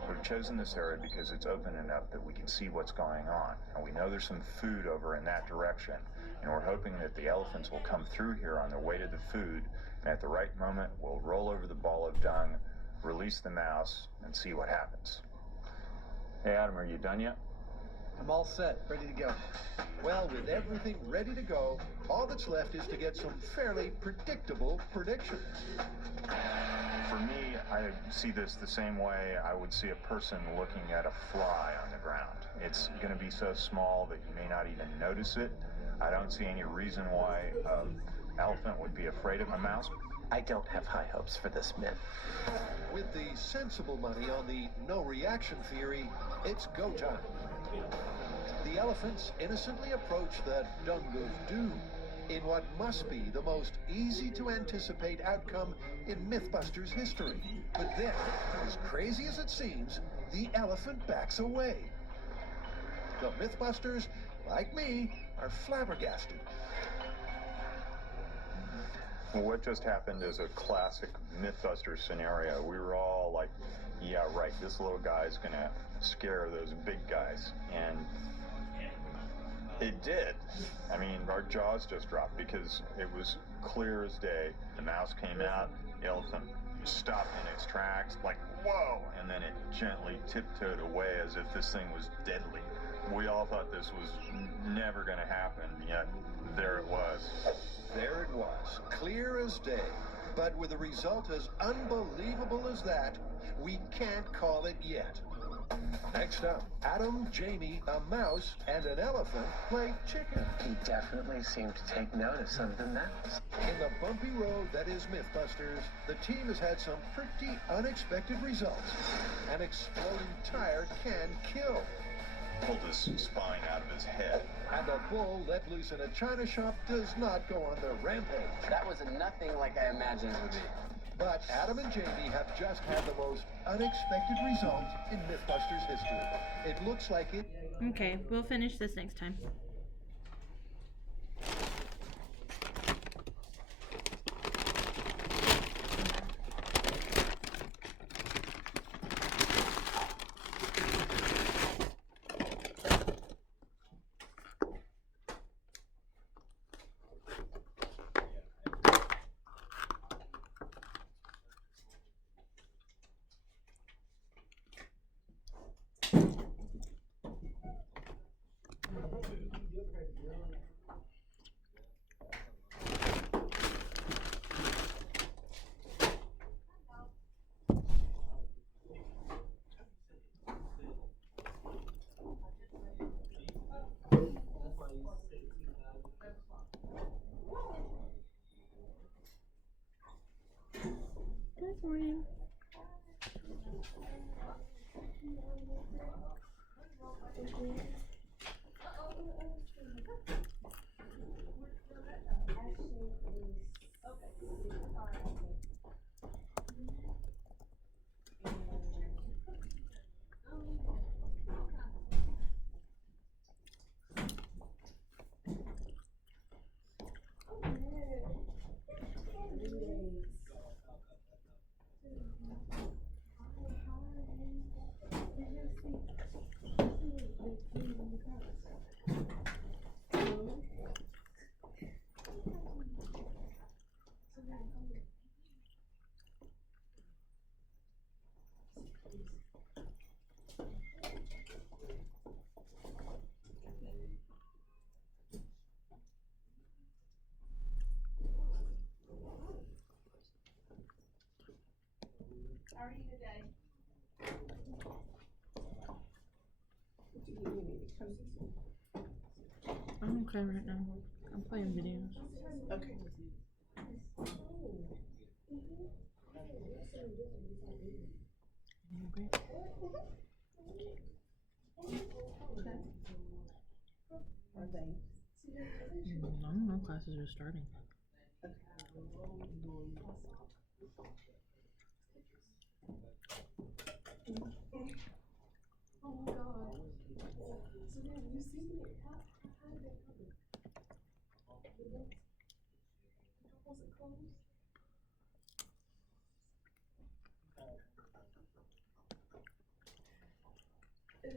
We've chosen this area because it's open enough that we can see what's going on. And we know there's some food over in that direction. And we're hoping that the elephants will come through here on their way to the food. And at the right moment, we'll roll over the ball of dung, release the mouse, and see what happens. Hey, Adam, are you done yet? I'm all set, ready to go. Well, with everything ready to go, all that's left is to get some fairly predictable predictions. For me, I see this the same way I would see a person looking at a fly on the ground. It's going to be so small that you may not even notice it. I don't see any reason why an elephant would be afraid of a mouse. I don't have high hopes for this myth. With the sensible money on the no reaction theory, it's go time. The elephants innocently approach the dung of doom in what must be the most easy to anticipate outcome in Mythbusters history. But then, as crazy as it seems, the elephant backs away. The Mythbusters, like me, are flabbergasted. Well, what just happened is a classic Mythbusters scenario. We were all like, yeah, right, this little guy's gonna scare those big guys. And it did. I mean, our jaws just dropped because it was clear as day. The mouse came out, the elephant stopped in its tracks, like, whoa! And then it gently tiptoed away as if this thing was deadly. We all thought this was never gonna happen, yet there it was. There it was, clear as day. But with a result as unbelievable as that, we can't call it yet. Next up, Adam, Jamie, a mouse, and an elephant play chicken. He definitely seemed to take notice of the mouse. In the bumpy road that is Mythbusters, the team has had some pretty unexpected results. An exploding tire can kill. Pulled his spine out of his head. And a bull let loose in a china shop does not go on the rampage. That was nothing like I imagined it would be. But Adam and Jamie have just had the most unexpected result in Mythbusters history. It looks like it. Okay, we'll finish this next time. Good morning. How are you today? I'm okay right now. I'm playing videos. Okay. You okay? Are they? I don't know. Classes are starting. Oh my god. So then you see it. How did that happen? Was it closed? Can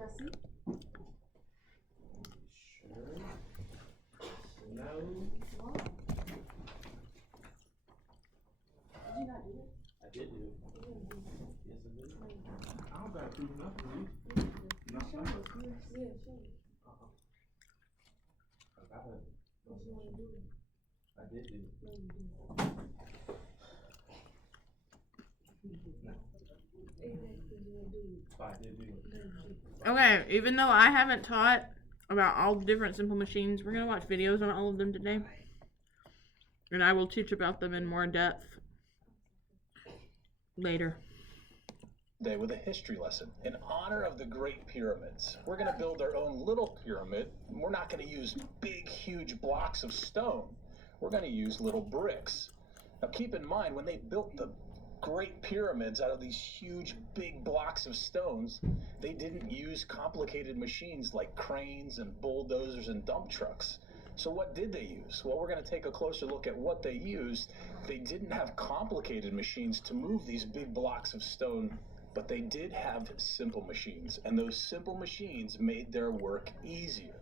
I see? Sure. No. Did you not do it? I did do it. Yes, I did. I don't gotta prove nothing to you. No, Show no. us. Yeah, show us. I got it. What you wanna do? I did do it. No, you didn't. I did do it. Okay, even though I haven't taught about all the different simple machines, we're gonna watch videos on all of them today. And I will teach about them in more depth later. Today with a history lesson in honor of the Great Pyramids. We're going to build our own little pyramid. We're not going to use big, huge blocks of stone. We're going to use little bricks. Now keep in mind, when they built the Great Pyramids out of these huge, big blocks of stones, they didn't use complicated machines like cranes and bulldozers and dump trucks. So what did they use? Well, we're going to take a closer look at what they used. They didn't have complicated machines to move these big blocks of stone, but they did have simple machines, and those simple machines made their work easier.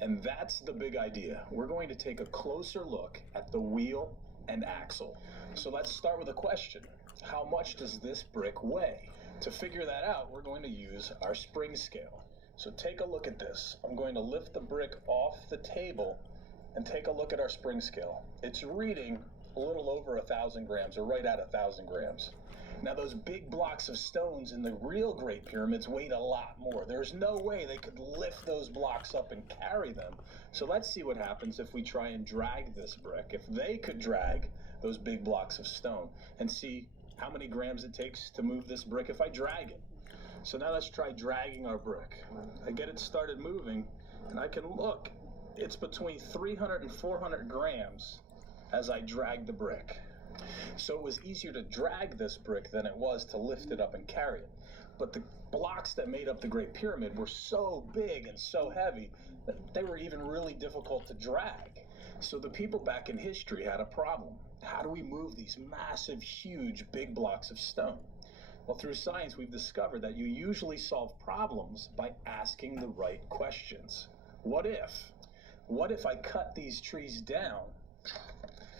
And that's the big idea. We're going to take a closer look at the wheel and axle. So let's start with a question. How much does this brick weigh? To figure that out, we're going to use our spring scale. So take a look at this. I'm going to lift the brick off the table and take a look at our spring scale. It's reading a little over 1,000 grams, or right at 1,000 grams. Now those big blocks of stones in the real Great Pyramids weighed a lot more. There's no way they could lift those blocks up and carry them. So let's see what happens if we try and drag this brick. If they could drag those big blocks of stone, and see how many grams it takes to move this brick if I drag it. So now let's try dragging our brick. I get it started moving, and I can look. It's between 300 and 400 grams as I drag the brick. So it was easier to drag this brick than it was to lift it up and carry it. But the blocks that made up the Great Pyramid were so big and so heavy that they were even really difficult to drag. So the people back in history had a problem. How do we move these massive, huge, big blocks of stone? Well, through science, we've discovered that you usually solve problems by asking the right questions. What if? What if I cut these trees down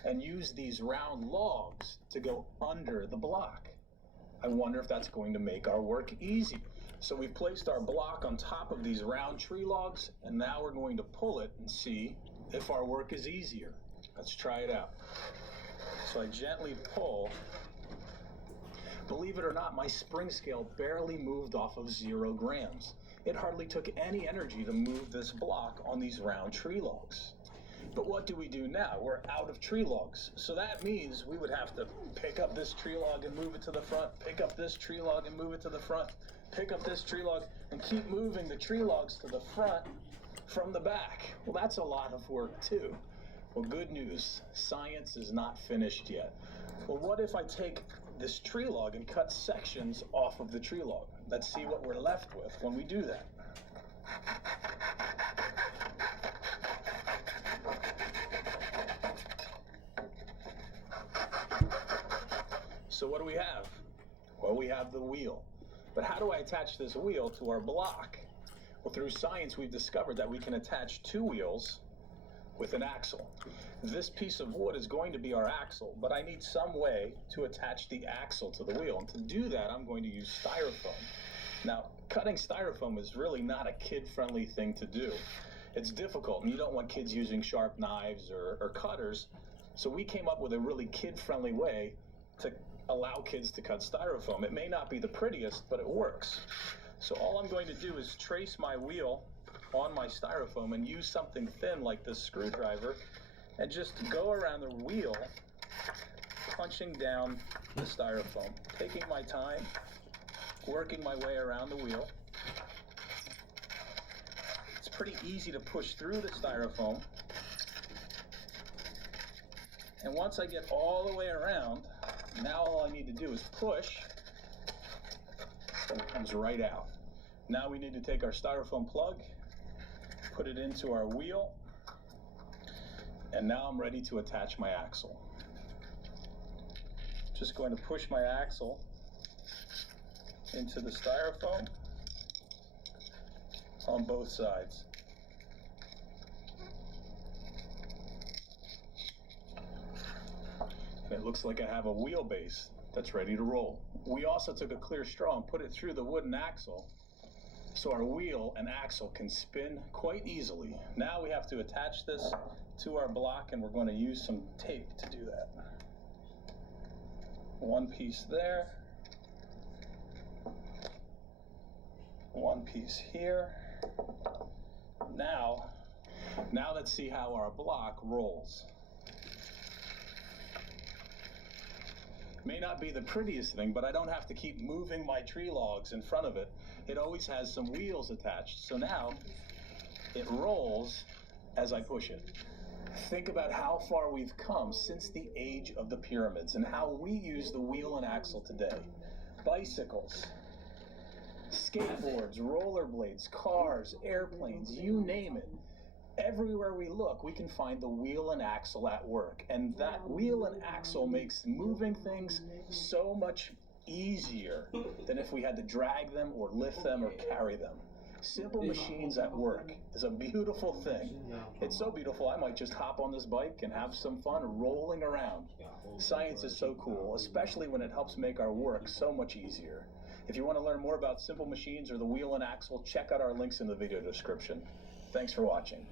and use these round logs to go under the block? I wonder if that's going to make our work easier. So we've placed our block on top of these round tree logs, and now we're going to pull it and see if our work is easier. Let's try it out. So I gently pull. Believe it or not, my spring scale barely moved off of 0 grams. It hardly took any energy to move this block on these round tree logs. But what do we do now? We're out of tree logs. So that means we would have to pick up this tree log and move it to the front, pick up this tree log and move it to the front, pick up this tree log, and keep moving the tree logs to the front from the back. Well, that's a lot of work too. Well, good news, science is not finished yet. Well, what if I take this tree log and cut sections off of the tree log? Let's see what we're left with when we do that. So what do we have? Well, we have the wheel. But how do I attach this wheel to our block? Well, through science, we've discovered that we can attach 2 wheels with an axle. This piece of wood is going to be our axle, but I need some way to attach the axle to the wheel. And to do that, I'm going to use styrofoam. Now, cutting styrofoam is really not a kid-friendly thing to do. It's difficult, and you don't want kids using sharp knives or cutters. So we came up with a really kid-friendly way to allow kids to cut styrofoam. It may not be the prettiest, but it works. So all I'm going to do is trace my wheel on my styrofoam and use something thin like this screwdriver and just go around the wheel, punching down the styrofoam, taking my time, working my way around the wheel. It's pretty easy to push through the styrofoam And once I get all the way around, now all I need to do is push, and it comes right out. Now we need to take our styrofoam plug, put it into our wheel, and now I'm ready to attach my axle. Just going to push my axle into the styrofoam on both sides. And it looks like I have a wheelbase that's ready to roll. We also took a clear straw and put it through the wooden axle so our wheel and axle can spin quite easily. Now we have to attach this to our block, and we're going to use some tape to do that. One piece there, one piece here. Now let's see how our block rolls. May not be the prettiest thing, but I don't have to keep moving my tree logs in front of it. It always has some wheels attached. So now it rolls as I push it. Think about how far we've come since the age of the pyramids and how we use the wheel and axle today. Bicycles, skateboards, rollerblades, cars, airplanes, you name it. Everywhere we look, we can find the wheel and axle at work. And that wheel and axle makes moving things so much easier than if we had to drag them or lift them or carry them. Simple machines at work is a beautiful thing. It's so beautiful, I might just hop on this bike and have some fun rolling around. Science is so cool, especially when it helps make our work so much easier. If you want to learn more about simple machines or the wheel and axle, check out our links in the video description. Thanks for watching.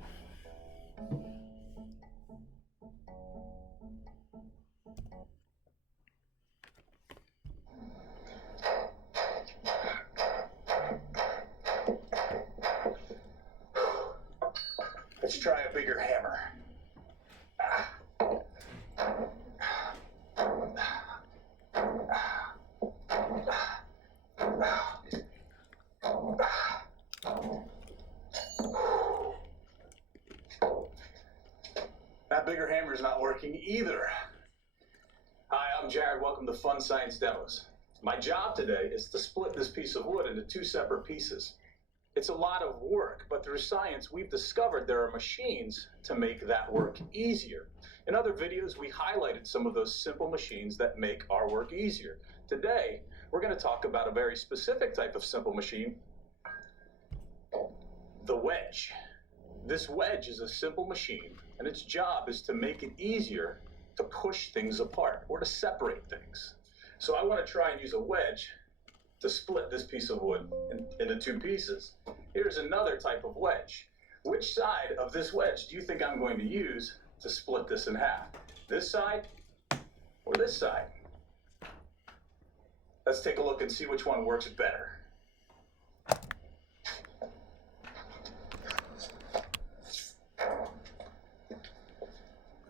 Let's try a bigger hammer. That bigger hammer is not working either. Hi, I'm Jared. Welcome to Fun Science Demos. My job today is to split this piece of wood into two separate pieces. It's a lot of work, but through science, we've discovered there are machines to make that work easier. In other videos, we highlighted some of those simple machines that make our work easier. Today, we're going to talk about a very specific type of simple machine, the wedge. This wedge is a simple machine, and its job is to make it easier to push things apart or to separate things. So I want to try and use a wedge to split this piece of wood into two pieces. Here's another type of wedge. Which side of this wedge do you think I'm going to use to split this in half? This side or this side? Let's take a look and see which one works better.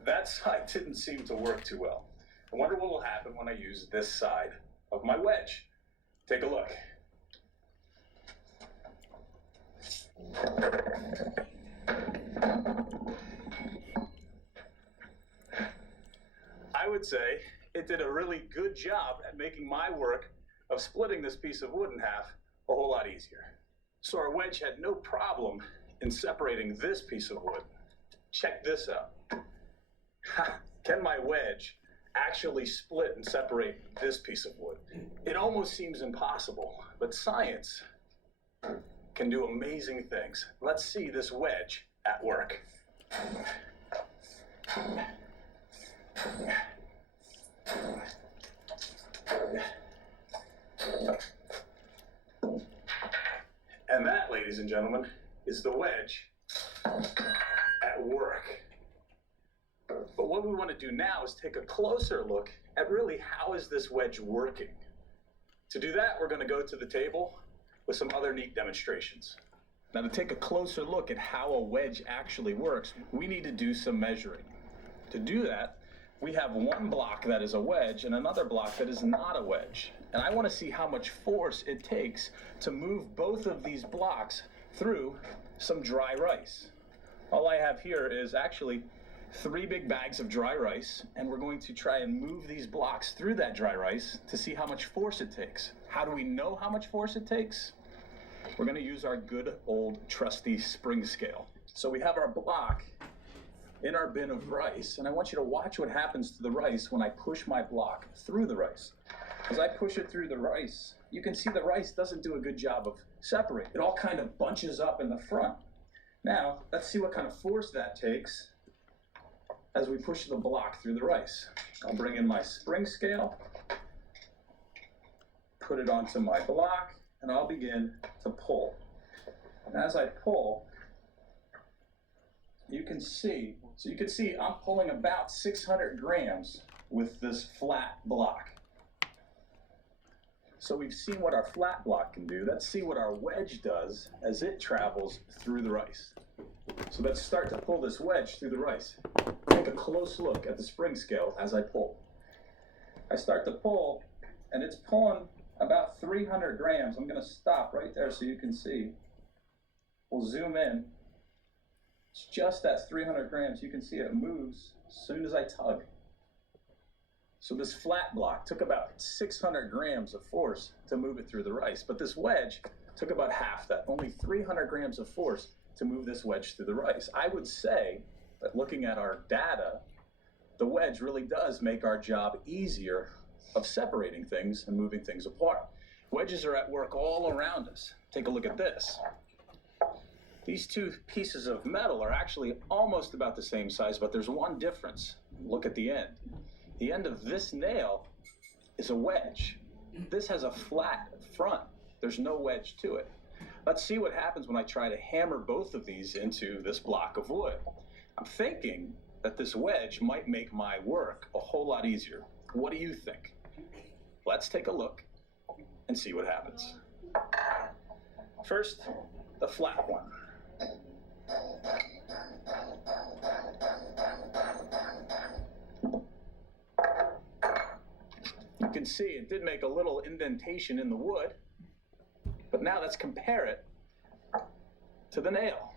That side didn't seem to work too well. I wonder what will happen when I use this side of my wedge. Take a look. I would say it did a really good job at making my work of splitting this piece of wood in half a whole lot easier. So our wedge had no problem in separating this piece of wood. Check this out. Can my wedge actually split and separate this piece of wood? It almost seems impossible, but science can do amazing things. Let's see this wedge at work. And that, ladies and gentlemen, is the wedge at work. But what we want to do now is take a closer look at really how is this wedge working. To do that, we're going to go to the table with some other neat demonstrations. Now, to take a closer look at how a wedge actually works, we need to do some measuring. To do that, we have one block that is a wedge and another block that is not a wedge. And I want to see how much force it takes to move both of these blocks through some dry rice. All I have here is actually 3 big bags of dry rice, and we're going to try and move these blocks through that dry rice to see how much force it takes. How do we know how much force it takes? We're going to use our good old trusty spring scale. So we have our block in our bin of rice, and I want you to watch what happens to the rice when I push my block through the rice. As I push it through the rice, you can see the rice doesn't do a good job of separating. It all kind of bunches up in the front. Now, let's see what kind of force that takes as we push the block through the rice. I'll bring in my spring scale, put it onto my block, and I'll begin to pull. And as I pull, you can see I'm pulling about 600 grams with this flat block. So we've seen what our flat block can do. Let's see what our wedge does as it travels through the rice. So let's start to pull this wedge through the rice. Take a close look at the spring scale as I pull. I start to pull, and it's pulling about 300 grams. I'm going to stop right there so you can see. We'll zoom in. It's just at 300 grams. You can see it moves as soon as I tug. So this flat block took about 600 grams of force to move it through the rice, but this wedge took about half that, only 300 grams of force to move this wedge through the rice. I would say that looking at our data, the wedge really does make our job easier of separating things and moving things apart. Wedges are at work all around us. Take a look at this. These 2 pieces of metal are actually almost about the same size, but there's one difference. Look at the end. The end of this nail is a wedge. This has a flat front. There's no wedge to it. Let's see what happens when I try to hammer both of these into this block of wood. I'm thinking that this wedge might make my work a whole lot easier. What do you think? Let's take a look and see what happens. First, the flat one. You can see it did make a little indentation in the wood, but now let's compare it to the nail.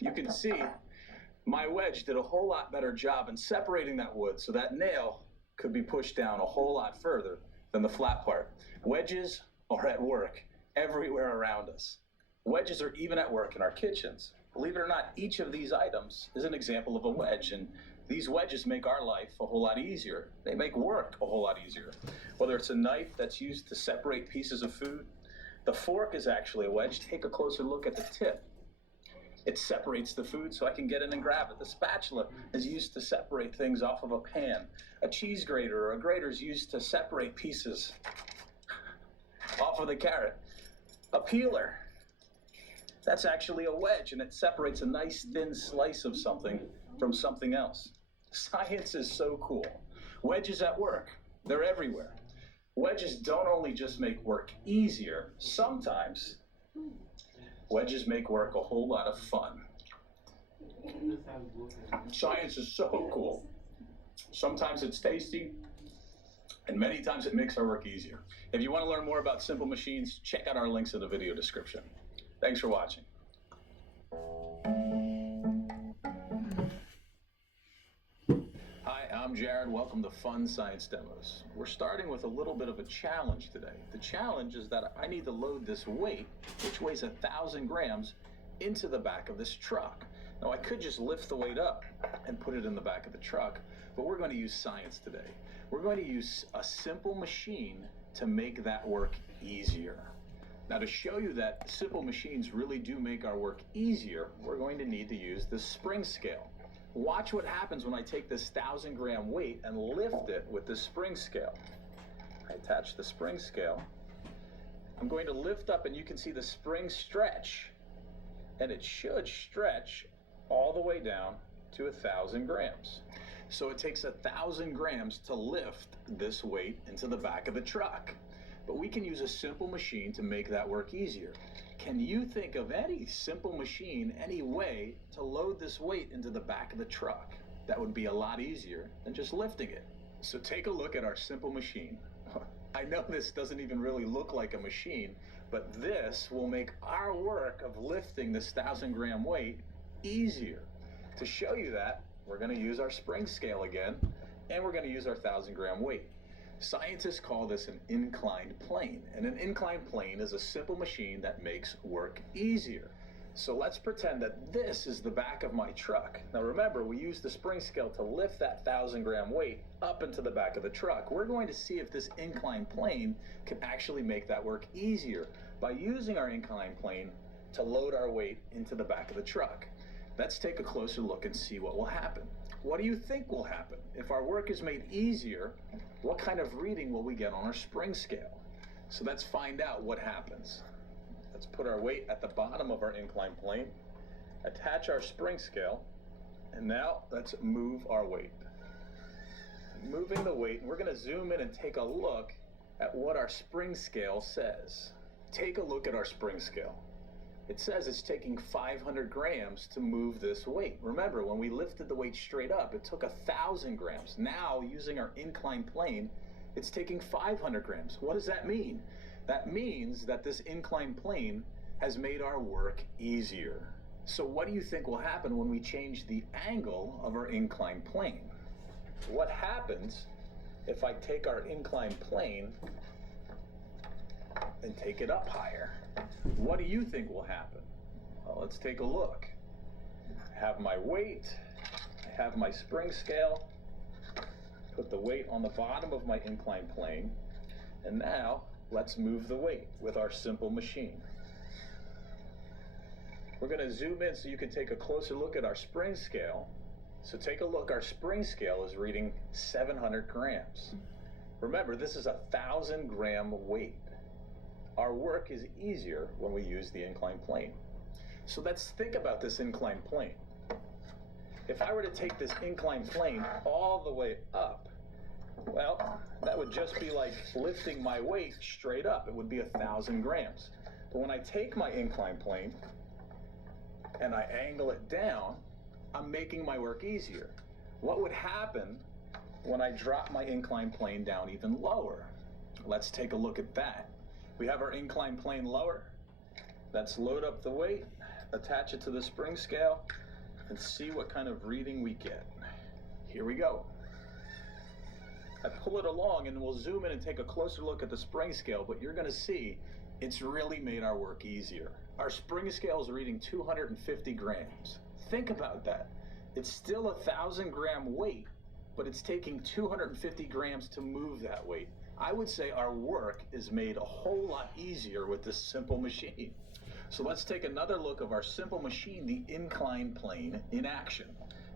You can see my wedge did a whole lot better job in separating that wood so that nail could be pushed down a whole lot further than the flat part. Wedges are at work everywhere around us. Wedges are even at work in our kitchens. Believe it or not, each of these items is an example of a wedge, and these wedges make our life a whole lot easier. They make work a whole lot easier. Whether it's a knife that's used to separate pieces of food, the fork is actually a wedge. Take a closer look at the tip. It separates the food so I can get in and grab it. The spatula is used to separate things off of a pan. A cheese grater or a grater is used to separate pieces off of the carrot. A peeler, that's actually a wedge, and it separates a nice thin slice of something from something else. Science is so cool. Wedges at work, they're everywhere. Wedges don't only just make work easier, sometimes wedges make work a whole lot of fun. Science is so cool. Sometimes it's tasty, and many times it makes our work easier. If you want to learn more about simple machines, check out our links in the video description. Thanks for watching. Hi, I'm Jared. Welcome to Fun Science Demos. We're starting with a little bit of a challenge today. The challenge is that I need to load this weight, which weighs 1,000 grams, into the back of this truck. Now, I could just lift the weight up and put it in the back of the truck, but we're going to use science today. We're going to use a simple machine to make that work easier. Now, to show you that simple machines really do make our work easier, we're going to need to use the spring scale. Watch what happens when I take this 1,000-gram weight and lift it with the spring scale. I attach the spring scale. I'm going to lift up, and you can see the spring stretch, and it should stretch all the way down to 1,000 grams. So it takes 1,000 grams to lift this weight into the back of the truck. But we can use a simple machine to make that work easier. Can you think of any simple machine, any way to load this weight into the back of the truck? that would be a lot easier than just lifting it. So take a look at our simple machine. I know this doesn't even really look like a machine, but this will make our work of lifting this 1,000-gram weight easier. To show you that, we're going to use our spring scale again, and we're going to use our 1,000-gram weight. Scientists call this an inclined plane, and an inclined plane is a simple machine that makes work easier. So let's pretend that this is the back of my truck. Now remember, we used the spring scale to lift that 1,000-gram weight up into the back of the truck. We're going to see if this inclined plane can actually make that work easier by using our inclined plane to load our weight into the back of the truck. Let's take a closer look and see what will happen. What do you think will happen? If our work is made easier, what kind of reading will we get on our spring scale? So let's find out what happens. Let's put our weight at the bottom of our inclined plane, attach our spring scale, and now let's move our weight. Moving the weight, we're going to zoom in and take a look at what our spring scale says. Take a look at our spring scale. It says it's taking 500 grams to move this weight. Remember, when we lifted the weight straight up, it took 1,000 grams. Now, using our inclined plane, it's taking 500 grams. What does that mean? That means that this inclined plane has made our work easier. So what do you think will happen when we change the angle of our inclined plane? What happens if I take our inclined plane and take it up higher? What do you think will happen? Well, let's take a look. I have my weight, I have my spring scale, put the weight on the bottom of my inclined plane, and now let's move the weight with our simple machine. We're going to zoom in so you can take a closer look at our spring scale. So take a look, our spring scale is reading 700 grams. Remember, this is 1,000-gram weight. Our work is easier when we use the inclined plane. So let's think about this inclined plane. If I were to take this inclined plane all the way up, well, that would just be like lifting my weight straight up. It would be 1,000 grams. But when I take my inclined plane and I angle it down, I'm making my work easier. What would happen when I drop my inclined plane down even lower? Let's take a look at that. We have our inclined plane lower. Let's load up the weight, attach it to the spring scale, and see what kind of reading we get. Here we go. I pull it along and we'll zoom in and take a closer look at the spring scale, but you're gonna see it's really made our work easier. Our spring scale is reading 250 grams. Think about that. It's still 1,000-gram weight, but it's taking 250 grams to move that weight. I would say our work is made a whole lot easier with this simple machine. So let's take another look of our simple machine, the inclined plane, in action.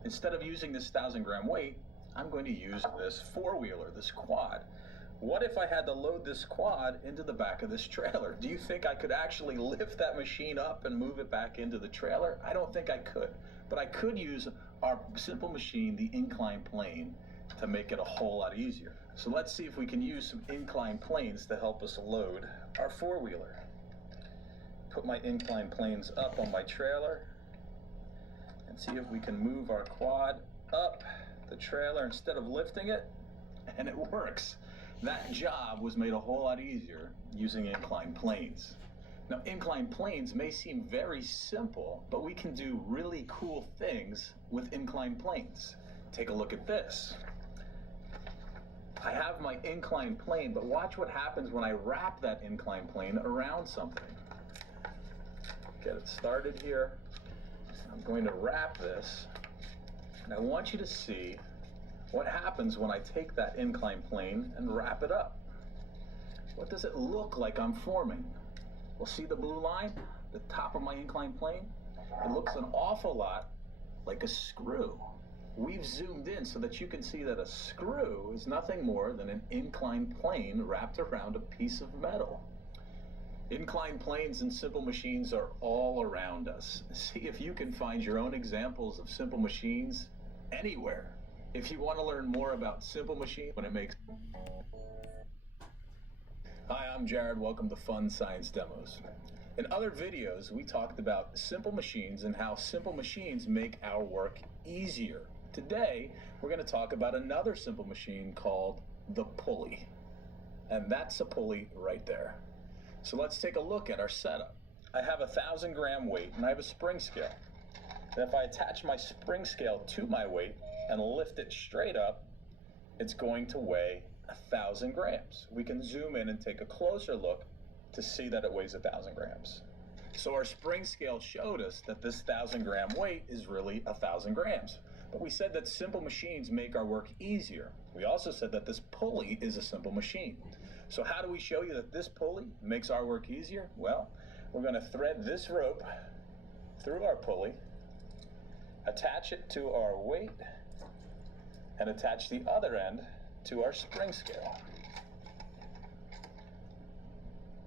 Instead of using this 1,000-gram weight, I'm going to use this four-wheeler, this quad. What if I had to load this quad into the back of this trailer? Do you think I could actually lift that machine up and move it back into the trailer? I don't think I could. But I could use our simple machine, the inclined plane, to make it a whole lot easier. So let's see if we can use some inclined planes to help us load our four-wheeler. Put my inclined planes up on my trailer and see if we can move our quad up the trailer instead of lifting it, and it works. That job was made a whole lot easier using inclined planes. Now, inclined planes may seem very simple, but we can do really cool things with inclined planes. Take a look at this. I have my inclined plane, but watch what happens when I wrap that inclined plane around something. Get it started here. I'm going to wrap this, and I want you to see what happens when I take that inclined plane and wrap it up. What does it look like I'm forming? Well, see the blue line, the top of my inclined plane? It looks an awful lot like a screw. We've zoomed in so that you can see that a screw is nothing more than an inclined plane wrapped around a piece of metal. Inclined planes and simple machines are all around us. See if you can find your own examples of simple machines anywhere. If you want to learn more about simple machine when it makes... Hi, I'm Jared. Welcome to Fun Science Demos. In other videos, we talked about simple machines and how simple machines make our work easier. Today, we're going to talk about another simple machine called the pulley. And that's a pulley right there. So let's take a look at our setup. I have a 1,000-gram weight and I have a spring scale. And if I attach my spring scale to my weight and lift it straight up, it's going to weigh 1,000 grams. We can zoom in and take a closer look to see that it weighs 1,000 grams. So our spring scale showed us that this 1,000-gram weight is really 1,000 grams. But we said that simple machines make our work easier. We also said that this pulley is a simple machine. So how do we show you that this pulley makes our work easier? Well, we're going to thread this rope through our pulley, attach it to our weight, and attach the other end to our spring scale.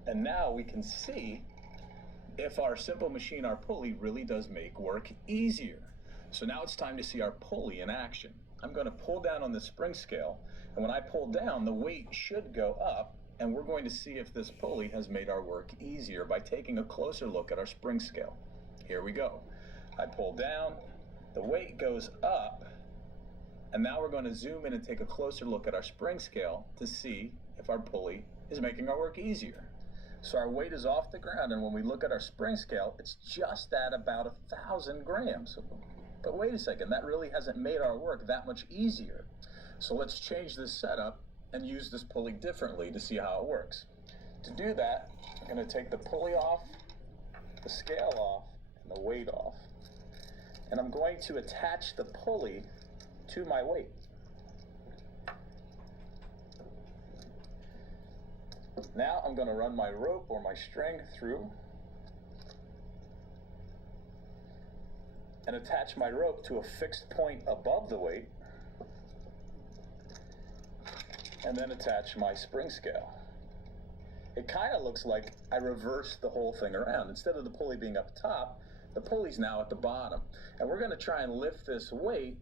And now we can see if our simple machine, our pulley, really does make work easier. So now it's time to see our pulley in action. I'm going to pull down on the spring scale, and when I pull down, the weight should go up, and we're going to see if this pulley has made our work easier by taking a closer look at our spring scale. Here we go. I pull down, the weight goes up, and now we're going to zoom in and take a closer look at our spring scale to see if our pulley is making our work easier. So our weight is off the ground, and when we look at our spring scale, it's just at about 1,000 grams. But wait a second, that really hasn't made our work that much easier. So let's change this setup and use this pulley differently to see how it works. To do that, I'm going to take the pulley off, the scale off, and the weight off. And I'm going to attach the pulley to my weight. Now I'm going to run my rope or my string through and attach my rope to a fixed point above the weight, and then attach my spring scale. It kind of looks like I reversed the whole thing around. Instead of the pulley being up top, the pulley's now at the bottom. And we're going to try and lift this weight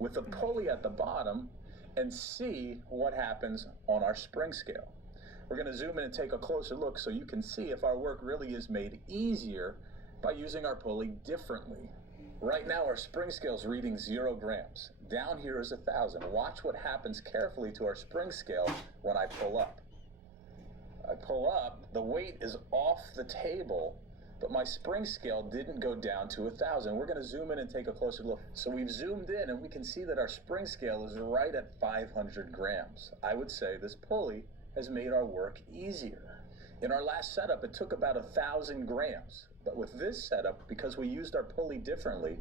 with the pulley at the bottom and see what happens on our spring scale. We're going to zoom in and take a closer look so you can see if our work really is made easier by using our pulley differently. Right now our spring scale is reading 0 grams. Down here is 1,000. Watch what happens carefully to our spring scale when I pull up. I pull up, the weight is off the table, but my spring scale didn't go down to 1,000. We're going to zoom in and take a closer look. So we've zoomed in and we can see that our spring scale is right at 500 grams. I would say this pulley has made our work easier. In our last setup, it took about 1,000 grams. But with this setup, because we used our pulley differently,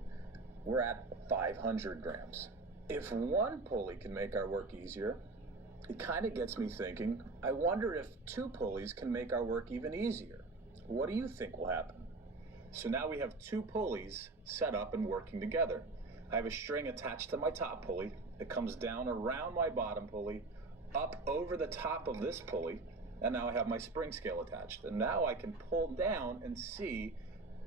we're at 500 grams. If one pulley can make our work easier, it kind of gets me thinking, I wonder if 2 pulleys can make our work even easier. What do you think will happen? So now we have 2 pulleys set up and working together. I have a string attached to my top pulley. It comes down around my bottom pulley, up over the top of this pulley, and now I have my spring scale attached. And now I can pull down and see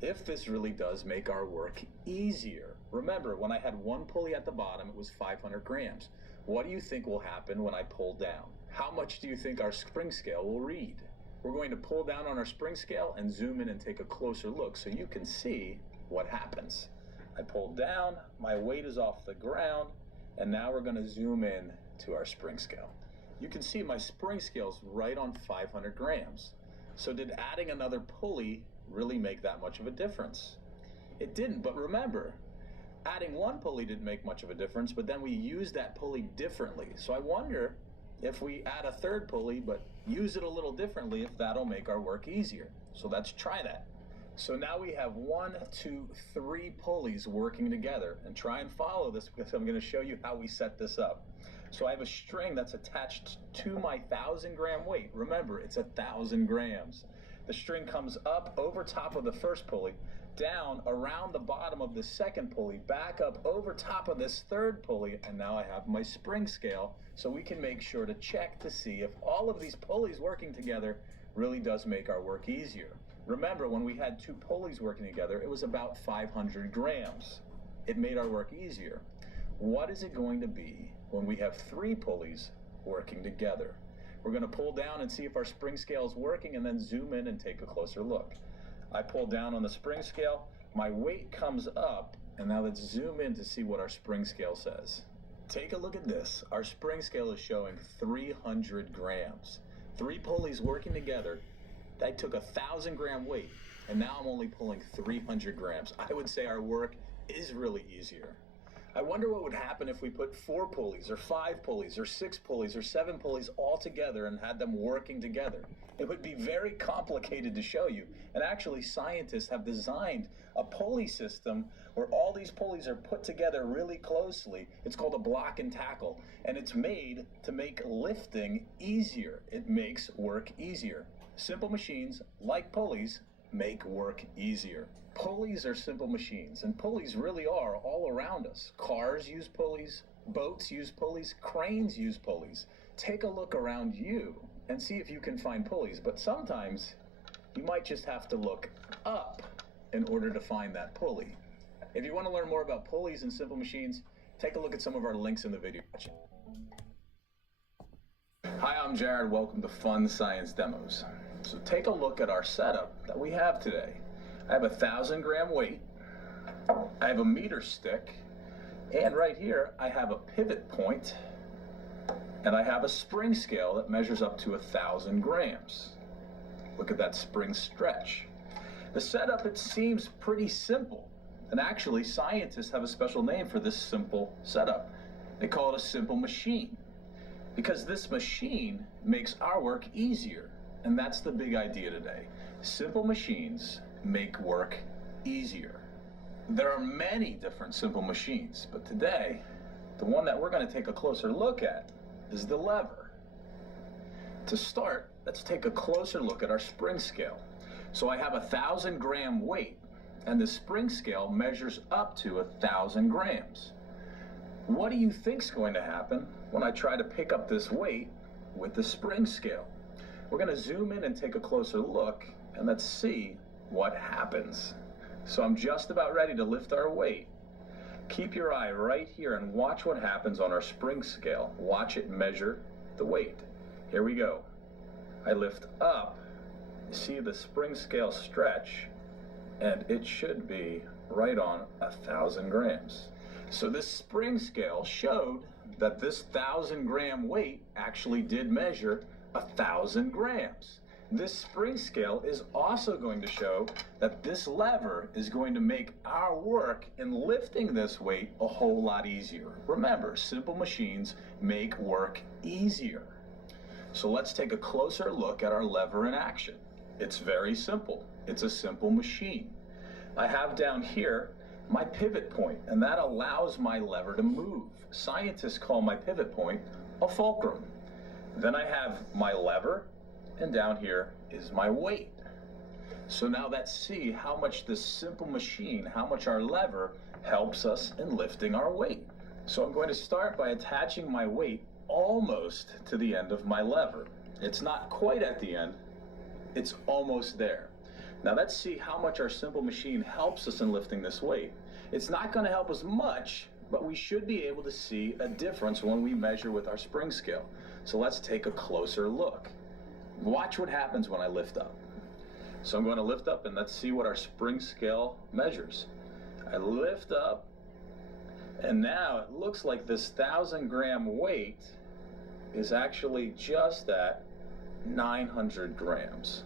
if this really does make our work easier. Remember, when I had one pulley at the bottom, it was 500 grams. What do you think will happen when I pull down? How much do you think our spring scale will read? We're going to pull down on our spring scale and zoom in and take a closer look so you can see what happens. I pull down, my weight is off the ground, and now we're going to zoom in to our spring scale. You can see my spring scale's right on 500 grams. So did adding another pulley really make that much of a difference? It didn't, but remember, adding one pulley didn't make much of a difference, but then we used that pulley differently. So I wonder if we add a third pulley, but use it a little differently, if that'll make our work easier. So let's try that. So now we have 1, 2, 3 pulleys working together, and try and follow this because I'm going to show you how we set this up. So I have a string that's attached to my 1,000 gram weight. Remember, it's 1,000 grams. The string comes up over top of the first pulley, down around the bottom of the second pulley, back up over top of this third pulley, and now I have my spring scale, so we can make sure to check to see if all of these pulleys working together really does make our work easier. Remember, when we had 2 pulleys working together, it was about 500 grams. It made our work easier. What is it going to be when we have 3 pulleys working together? We're going to pull down and see if our spring scale is working, and then zoom in and take a closer look. I pull down on the spring scale, my weight comes up, And now let's zoom in to see what our spring scale says. Take a look at this. Our spring scale is showing 300 grams. 3 pulleys working together, that took 1,000 gram weight, and now I'm only pulling 300 grams. I would say our work is really easier. I wonder what would happen if we put 4 pulleys, or 5 pulleys, or 6 pulleys, or 7 pulleys all together and had them working together. It would be very complicated to show you. And actually, scientists have designed a pulley system where all these pulleys are put together really closely. It's called a block and tackle, and it's made to make lifting easier. It makes work easier. Simple machines, like pulleys, make work easier. Pulleys are simple machines, and pulleys really are all around us. Cars use pulleys, boats use pulleys, cranes use pulleys. Take a look around you and see if you can find pulleys, but sometimes you might just have to look up in order to find that pulley. If you want to learn more about pulleys and simple machines, take a look at some of our links in the video. Hi, I'm Jared. Welcome to Fun Science Demos. So take a look at our setup that we have today. I have 1,000 gram weight, I have a meter stick, and right here I have a pivot point, and I have a spring scale that measures up to 1,000 grams. Look at that spring stretch. The setup, it seems pretty simple, and actually scientists have a special name for this simple setup. They call it a simple machine, because this machine makes our work easier, and that's the big idea today. Simple machines make work easier. There are many different simple machines, but today, the one that we're going to take a closer look at is the lever. To start, let's take a closer look at our spring scale. So I have 1,000 gram weight, and the spring scale measures up to 1,000 grams. What do you think's going to happen when I try to pick up this weight with the spring scale? We're going to zoom in and take a closer look, and let's see what happens. So I'm just about ready to lift our weight. Keep your eye right here and watch what happens on our spring scale. Watch it measure the weight. Here we go. I lift up. See the spring scale stretch, and it should be right on 1,000 grams. So this spring scale showed that this 1,000 gram weight actually did measure 1,000 grams. This spring scale is also going to show that this lever is going to make our work in lifting this weight a whole lot easier. Remember, simple machines make work easier. So let's take a closer look at our lever in action. It's very simple. It's a simple machine. I have down here my pivot point, and that allows my lever to move. Scientists call my pivot point a fulcrum. Then I have my lever, and down here is my weight. So now let's see how much this simple machine, how much our lever helps us in lifting our weight. So I'm going to start by attaching my weight almost to the end of my lever. It's not quite at the end, it's almost there. Now let's see how much our simple machine helps us in lifting this weight. It's not going to help us much, but we should be able to see a difference when we measure with our spring scale. So let's take a closer look. Watch what happens when I lift up. So I'm going to lift up and let's see what our spring scale measures. I lift up, and now it looks like this 1,000 gram weight is actually just at 900 grams.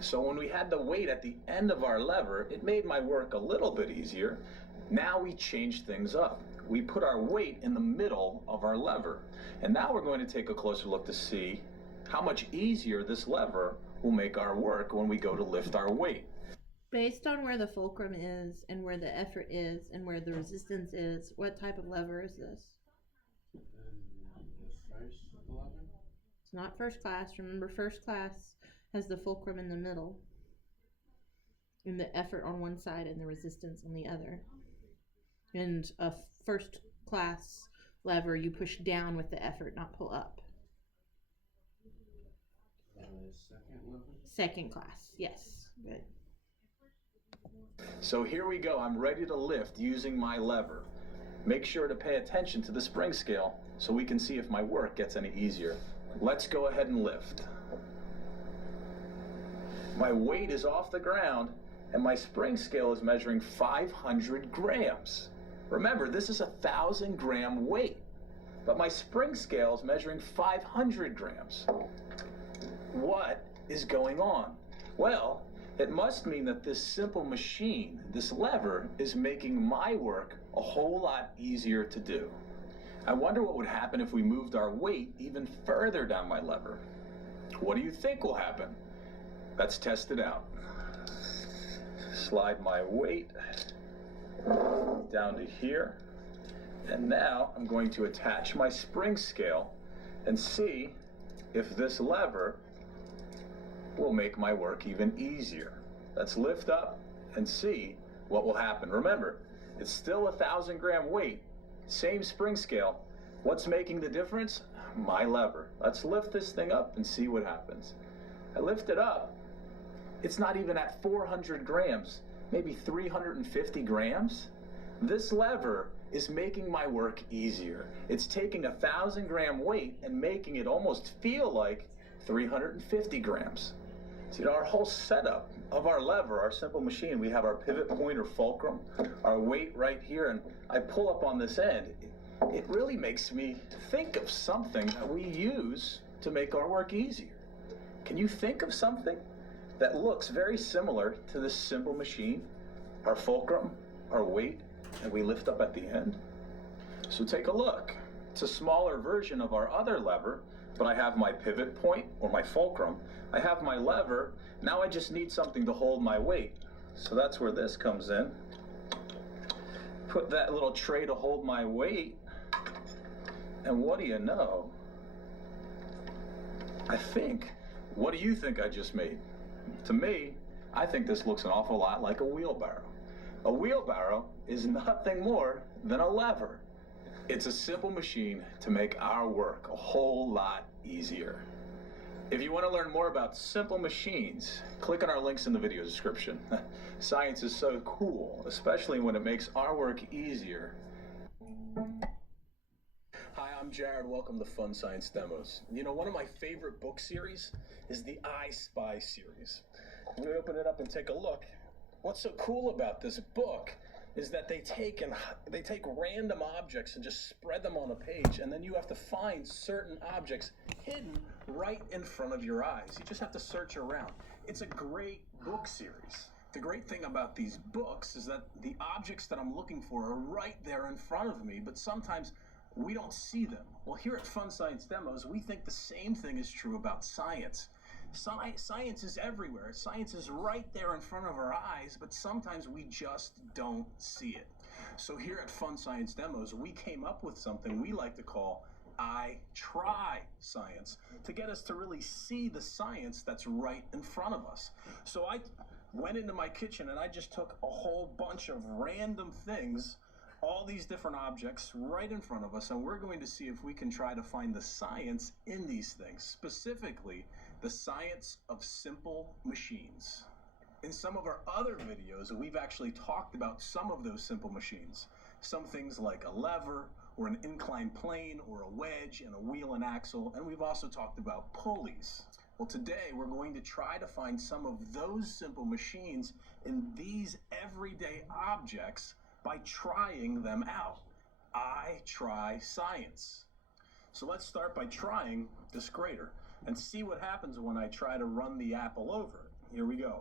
So when we had the weight at the end of our lever, it made my work a little bit easier. Now we changed things up. We put our weight in the middle of our lever. And now we're going to take a closer look to see how much easier this lever will make our work when we go to lift our weight. Based on where the fulcrum is and where the effort is and where the resistance is, what type of lever is this? It's not first class. Remember, first class has the fulcrum in the middle and the effort on one side and the resistance on the other. And a first class lever, you push down with the effort, not pull up. Second level? Second class, yes. Good. So here we go. I'm ready to lift using my lever. Make sure to pay attention to the spring scale so we can see if my work gets any easier. Let's go ahead and lift. My weight is off the ground, and my spring scale is measuring 500 grams. Remember, this is a 1,000-gram weight, but my spring scale is measuring 500 grams. What is going on? Well, it must mean that this simple machine, this lever, is making my work a whole lot easier to do. I wonder what would happen if we moved our weight even further down my lever. What do you think will happen? Let's test it out. Slide my weight down to here. And now I'm going to attach my spring scale and see if this lever will make my work even easier. Let's lift up and see what will happen. Remember, it's still a 1,000-gram weight, same spring scale. What's making the difference? My lever. Let's lift this thing up and see what happens. I lift it up. It's not even at 400 grams, maybe 350 grams. This lever is making my work easier. It's taking a 1,000-gram weight and making it almost feel like 350 grams. See, our whole setup of our lever, our simple machine, we have our pivot point or fulcrum, our weight right here, and I pull up on this end. It really makes me think of something that we use to make our work easier. Can you think of something that looks very similar to this simple machine? Our fulcrum, our weight, and we lift up at the end. So take a look. It's a smaller version of our other lever, but I have my pivot point or my fulcrum. I have my lever. Now I just need something to hold my weight. So that's where this comes in. Put that little tray to hold my weight. And what do you know? What do you think I just made? To me, I think this looks an awful lot like a wheelbarrow. A wheelbarrow is nothing more than a lever. It's a simple machine to make our work a whole lot easier. If you want to learn more about simple machines, click on our links in the video description. Science is so cool, especially when it makes our work easier. Hi, I'm Jared. Welcome to Fun Science Demos. You know, one of my favorite book series is the I Spy series. We open it up and take a look. What's so cool about this book is that they take random objects and just spread them on a page, and then you have to find certain objects hidden right in front of your eyes. You just have to search around. It's a great book series. The great thing about these books is that the objects that I'm looking for are right there in front of me, but sometimes we don't see them. Well, here at Fun Science Demos, we think the same thing is true about science. Science is everywhere. Science is right there in front of our eyes, but sometimes we just don't see it. So here at Fun Science Demos, we came up with something we like to call I Try Science, to get us to really see the science that's right in front of us. So I went into my kitchen and I just took a whole bunch of random things, all these different objects right in front of us, and we're going to see if we can try to find the science in these things, specifically the science of simple machines. In some of our other videos, we've actually talked about some of those simple machines. Some things like a lever, or an inclined plane, or a wedge, and a wheel and axle, and we've also talked about pulleys. Well, today we're going to try to find some of those simple machines in these everyday objects by trying them out. I try science. So let's start by trying this grater and see what happens when I try to run the apple over it. Here we go.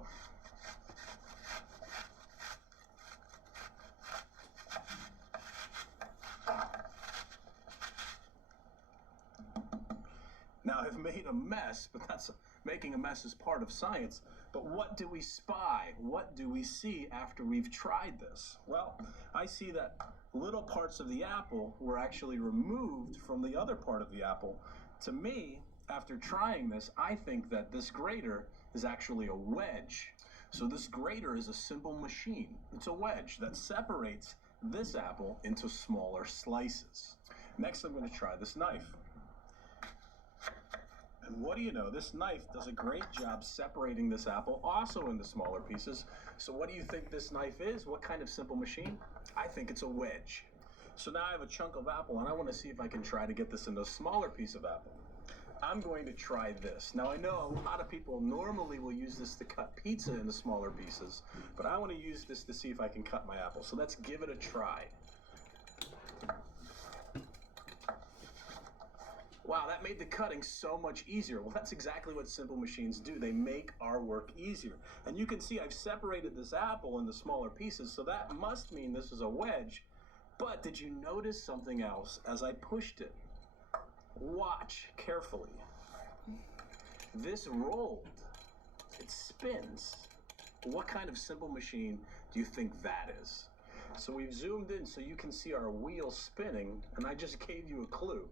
Now I've made a mess, but making a mess is part of science. But what do we spy? What do we see after we've tried this? Well, I see that little parts of the apple were actually removed from the other part of the apple. To me, after trying this, I think that this grater is actually a wedge. So this grater is a simple machine. It's a wedge that separates this apple into smaller slices. Next, I'm going to try this knife. And what do you know? This knife does a great job separating this apple also into smaller pieces. So what do you think this knife is? What kind of simple machine? I think it's a wedge. So now I have a chunk of apple and I want to see if I can try to get this into a smaller piece of apple. I'm going to try this. Now I know a lot of people normally will use this to cut pizza into smaller pieces, but I want to use this to see if I can cut my apple. So let's give it a try. Wow, that made the cutting so much easier. Well, that's exactly what simple machines do. They make our work easier. And you can see I've separated this apple into smaller pieces, so that must mean this is a wedge. But did you notice something else as I pushed it? Watch carefully. This rolled. It spins. What kind of simple machine do you think that is? So we've zoomed in so you can see our wheel spinning, and I just gave you a clue.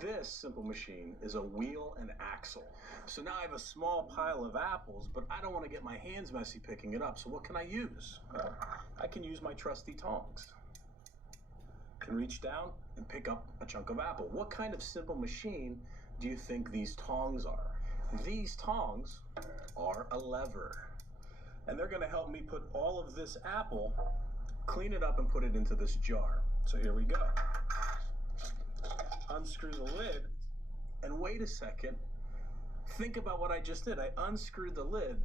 This simple machine is a wheel and axle. So now I have a small pile of apples, but I don't want to get my hands messy picking it up. So what can I use? I can use my trusty tongs. I can reach down and pick up a chunk of apple. What kind of simple machine do you think these tongs are? These tongs are a lever. And they're going to help me put all of this apple, clean it up and put it into this jar. So here we go. Unscrew the lid, and wait a second. Think about what I just did. I unscrewed the lid.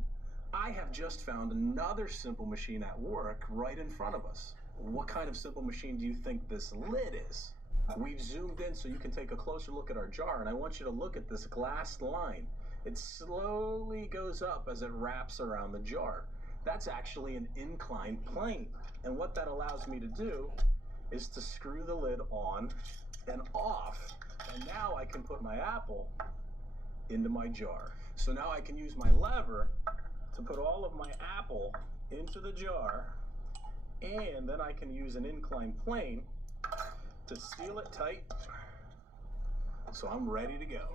I have just found another simple machine at work right in front of us. What kind of simple machine do you think this lid is? We've zoomed in so you can take a closer look at our jar, and I want you to look at this glass line. It slowly goes up as it wraps around the jar. That's actually an inclined plane. And what that allows me to do is to screw the lid on and off, and now I can put my apple into my jar. So now I can use my lever to put all of my apple into the jar, and then I can use an inclined plane to seal it tight, so I'm ready to go.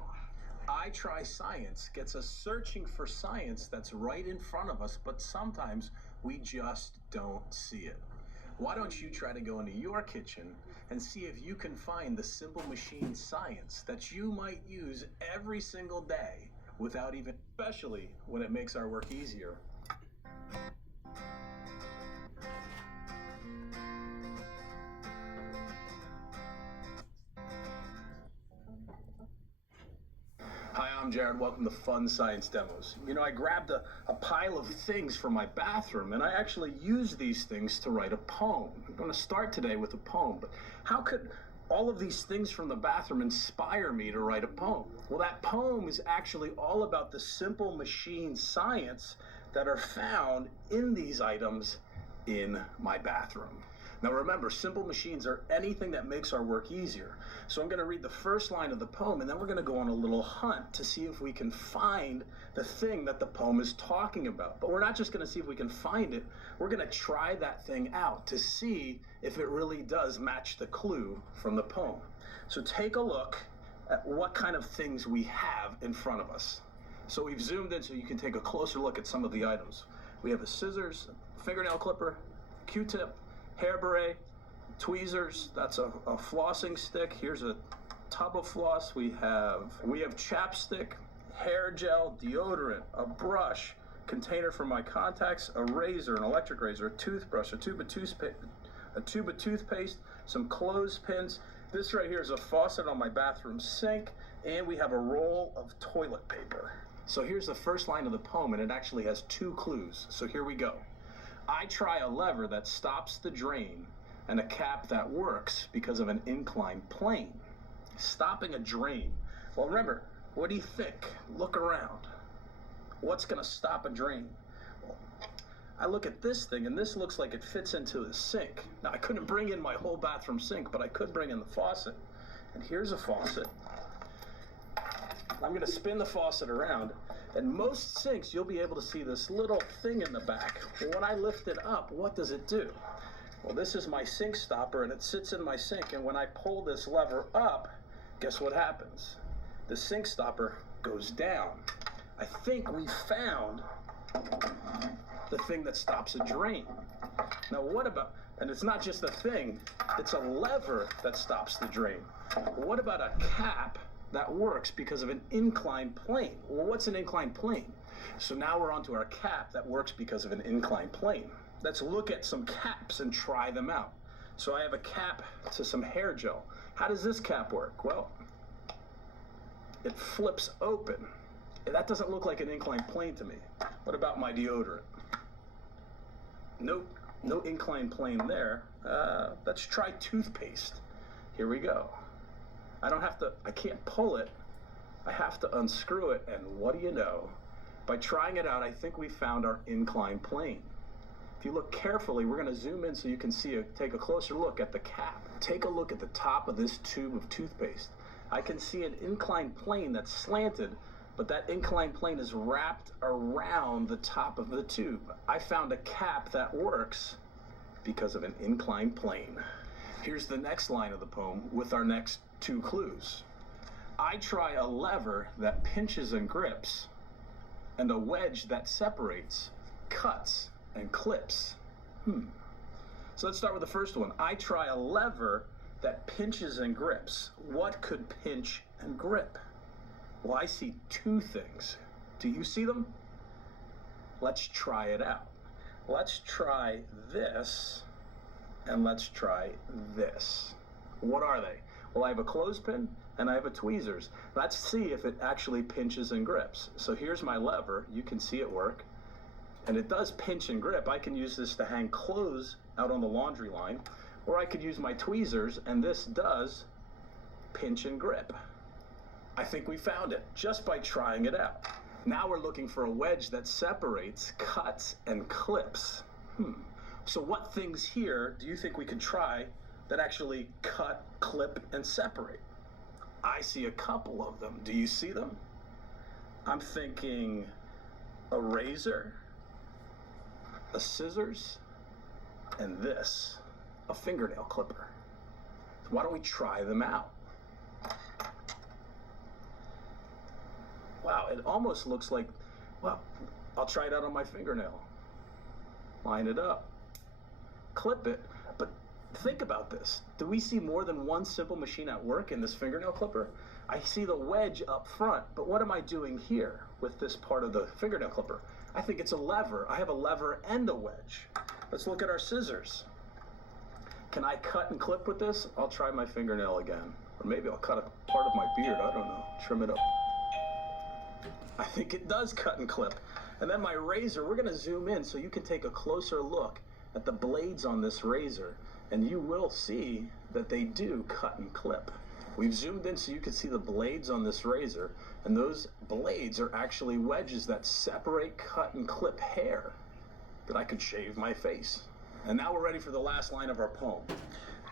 I Try Science gets us searching for science that's right in front of us, but sometimes we just don't see it. Why don't you try to go into your kitchen and see if you can find the simple machine science that you might use every single day without even, especially when it makes our work easier. Hi, I'm Jared. Welcome to Fun Science Demos. You know, I grabbed a pile of things from my bathroom, and I actually used these things to write a poem. I'm going to start today with a poem, but how could all of these things from the bathroom inspire me to write a poem? Well, that poem is actually all about the simple machine science that are found in these items in my bathroom. Now remember, simple machines are anything that makes our work easier. So I'm going to read the first line of the poem, and then we're going to go on a little hunt to see if we can find the thing that the poem is talking about. But we're not just going to see if we can find it, we're going to try that thing out to see if it really does match the clue from the poem. So take a look at what kind of things we have in front of us. So we've zoomed in so you can take a closer look at some of the items. We have a scissors, fingernail clipper, Q-tip, hair beret, tweezers, that's a flossing stick. Here's a tub of floss. We have chapstick, hair gel, deodorant, a brush, container for my contacts, a razor, an electric razor, a toothbrush, a tube of toothpaste, some clothespins. This right here is a faucet on my bathroom sink, and we have a roll of toilet paper. So here's the first line of the poem, and it actually has two clues. So here we go. I try a lever that stops the drain and a cap that works because of an inclined plane. Stopping a drain. Well, remember, what do you think? Look around. What's going to stop a drain? Well, I look at this thing, and this looks like it fits into the sink. Now, I couldn't bring in my whole bathroom sink, but I could bring in the faucet. And here's a faucet. I'm going to spin the faucet around. And most sinks, you'll be able to see this little thing in the back. Well, when I lift it up, what does it do? Well, this is my sink stopper, and it sits in my sink. And when I pull this lever up, guess what happens? The sink stopper goes down. I think we found the thing that stops a drain. Now, what about, and it's not just a thing, it's a lever that stops the drain. What about a cap that works because of an inclined plane? Well, what's an inclined plane? So now we're onto our cap that works because of an inclined plane. Let's look at some caps and try them out. So I have a cap to some hair gel. How does this cap work? Well, it flips open. That doesn't look like an inclined plane to me. What about my deodorant? Nope, no inclined plane there. Let's try toothpaste. Here we go. I can't pull it. I have to unscrew it, and what do you know? By trying it out, I think we found our inclined plane. If you look carefully, we're gonna zoom in so you can take a closer look at the cap. Take a look at the top of this tube of toothpaste. I can see an inclined plane that's slanted, but that inclined plane is wrapped around the top of the tube. I found a cap that works because of an inclined plane. Here's the next line of the poem with our next 2 clues. I try a lever that pinches and grips, and a wedge that separates, cuts, and clips. So let's start with the first one. I try a lever that pinches and grips. What could pinch and grip? Well, I see 2 things. Do you see them? Let's try it out. Let's try this, and let's try this. What are they? Well, I have a clothespin and I have a tweezers. Let's see if it actually pinches and grips. So here's my lever. You can see it work. And it does pinch and grip. I can use this to hang clothes out on the laundry line, or I could use my tweezers, and this does pinch and grip. I think we found it just by trying it out. Now we're looking for a wedge that separates, cuts, and clips. So what things here do you think we could try that actually cut, clip, and separate? I see a couple of them. Do you see them? I'm thinking a razor, a scissors, and this, a fingernail clipper. So why don't we try them out? Wow, it almost looks like, well, I'll try it out on my fingernail. Line it up, clip it. But think about this. Do we see more than one simple machine at work in this fingernail clipper? I see the wedge up front, but what am I doing here with this part of the fingernail clipper? I think it's a lever. I have a lever and a wedge. Let's look at our scissors. Can I cut and clip with this? I'll try my fingernail again. Or maybe I'll cut a part of my beard, I don't know, trim it up. I think it does cut and clip. And then my razor, we're gonna zoom in so you can take a closer look at the blades on this razor, and you will see that they do cut and clip. We've zoomed in so you can see the blades on this razor, and those blades are actually wedges that separate, cut, and clip hair that I could shave my face. And now we're ready for the last line of our poem.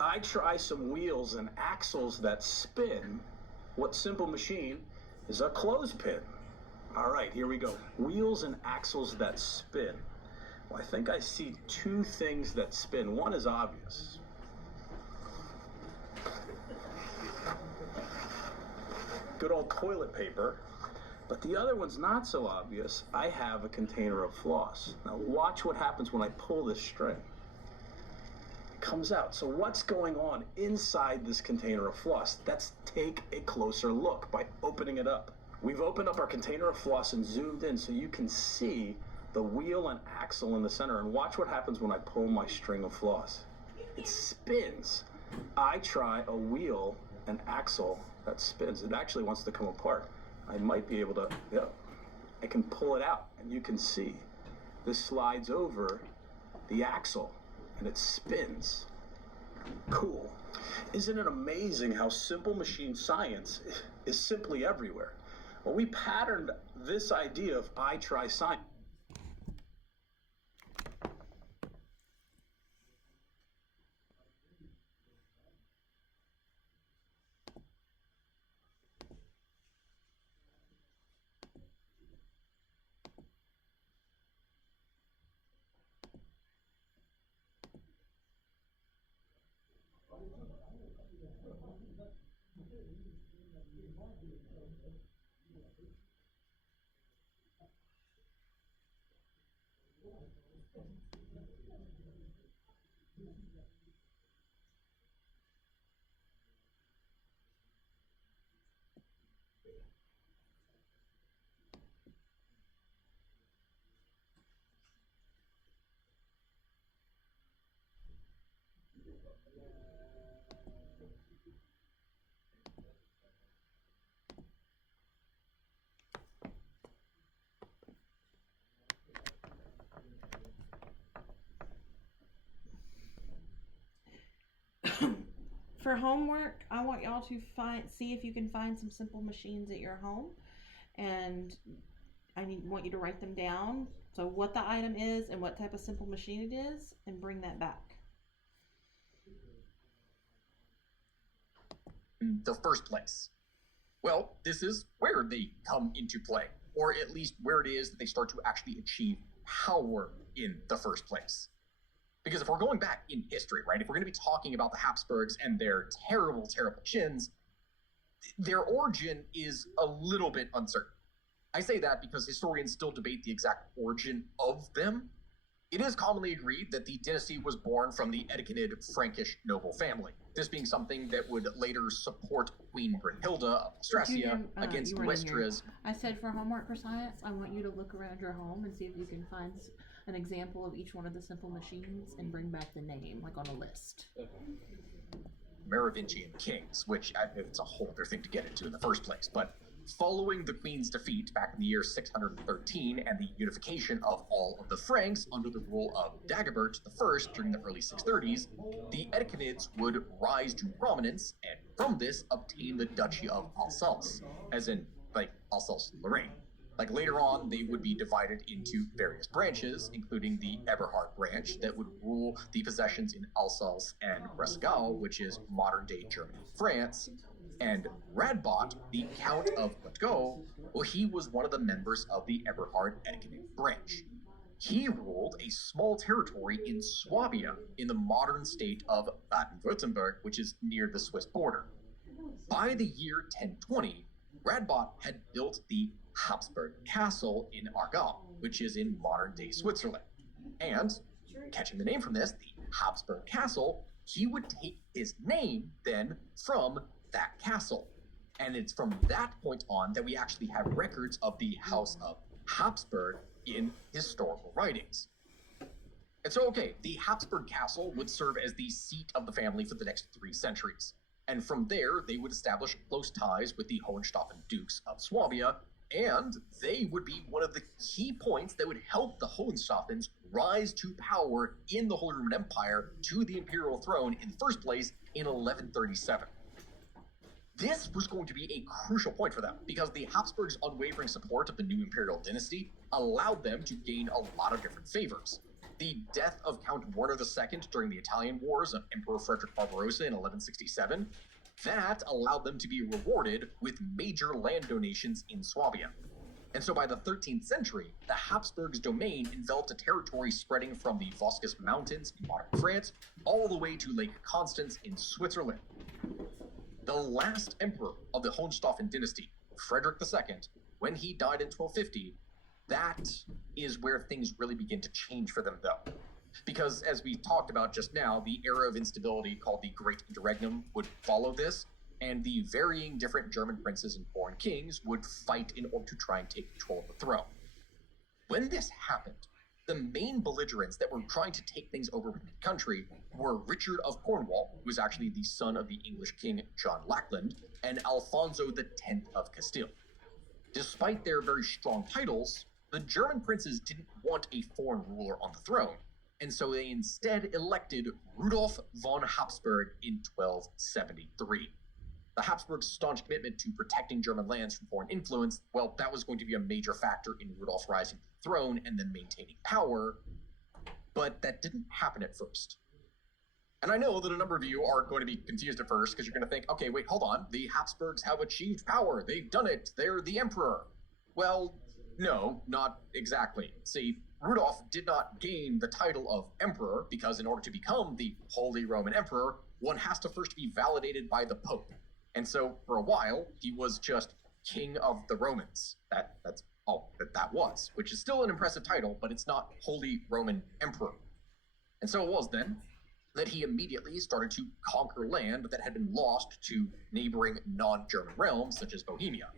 I try some wheels and axles that spin. What simple machine is a clothespin? All right, here we go. Wheels and axles that spin. Well, I think I see 2 things that spin. One is obvious. Good old toilet paper. But the other one's not so obvious. I have a container of floss. Now watch what happens when I pull this string. It comes out. So what's going on inside this container of floss? Let's take a closer look by opening it up. We've opened up our container of floss and zoomed in so you can see the wheel and axle in the center. And watch what happens when I pull my string of floss. It spins. I try a wheel and axle that spins. It actually wants to come apart. I might be able to, I can pull it out and you can see this slides over the axle and it spins. Cool. Isn't it amazing how simple machine science is simply everywhere? Well, we patterned this idea of I try science. For homework, I want y'all to see if you can find some simple machines at your home, and want you to write them down. So what the item is and what type of simple machine it is, and bring that back. In the first place. Well, this is where they come into play, or at least where it is that they start to actually achieve power in the first place. Because if we're going back in history, right, if we're going to be talking about the Habsburgs and their terrible, terrible chins, their origin is a little bit uncertain. I say that because historians still debate the exact origin of them. It is commonly agreed that the dynasty was born from the Edicanid Frankish noble family, this being something that would later support Queen Brunhilde of Austrasia against Westra's. I said for homework for science, I want you to look around your home and see if you can find an example of each one of the simple machines and bring back the name, like on a list. Merovingian kings, which it's a whole other thing to get into in the first place, but following the Queen's defeat back in the year 613 and the unification of all of the Franks under the rule of Dagobert I during the early 630s, the Edicanids would rise to prominence and from this obtain the Duchy of Alsace, as in, like, Alsace-Lorraine. Like, later on, they would be divided into various branches, including the Eberhard branch that would rule the possessions in Alsace and Bresgau, which is modern-day Germany and France. And Radbot, the Count of Letgo, well, he was one of the members of the Eberhard Edicanid branch. He ruled a small territory in Swabia in the modern state of Baden-Württemberg, which is near the Swiss border. By the year 1020, Radbot had built the Habsburg Castle in Aargau, which is in modern-day Switzerland. And, catching the name from this, the Habsburg Castle, he would take his name then from that castle. And it's from that point on that we actually have records of the House of Habsburg in historical writings. And so, okay, the Habsburg Castle would serve as the seat of the family for the next 3 centuries. And from there, they would establish close ties with the Hohenstaufen Dukes of Swabia, and they would be one of the key points that would help the Hohenstaufens rise to power in the Holy Roman Empire to the imperial throne in the first place in 1137. This was going to be a crucial point for them, because the Habsburgs' unwavering support of the new imperial dynasty allowed them to gain a lot of different favors. The death of Count Werner II during the Italian Wars of Emperor Frederick Barbarossa in 1167, that allowed them to be rewarded with major land donations in Swabia. And so by the 13th century, the Habsburgs' domain enveloped a territory spreading from the Vosges Mountains in modern France all the way to Lake Constance in Switzerland. The last emperor of the Hohenstaufen dynasty, Frederick II, when he died in 1250, that is where things really begin to change for them, though. Because, as we talked about just now, the era of instability called the Great Interregnum would follow this, and the varying different German princes and foreign kings would fight in order to try and take control of the throne. When this happened, the main belligerents that were trying to take things over within the country were Richard of Cornwall, who was actually the son of the English king John Lackland, and Alfonso X of Castile. Despite their very strong titles, the German princes didn't want a foreign ruler on the throne, and so they instead elected Rudolf von Habsburg in 1273. The Habsburgs' staunch commitment to protecting German lands from foreign influence, well, that was going to be a major factor in Rudolf rising to the throne and then maintaining power, but that didn't happen at first. And I know that a number of you are going to be confused at first because you're going to think, okay, wait, hold on, the Habsburgs have achieved power, they've done it, they're the emperor. Well, no, not exactly. See, Rudolf did not gain the title of emperor because in order to become the Holy Roman Emperor, one has to first be validated by the Pope. And so, for a while, he was just King of the Romans. That's all that was, which is still an impressive title, but it's not Holy Roman Emperor. And so it was then that he immediately started to conquer land that had been lost to neighboring non-German realms, such as Bohemia.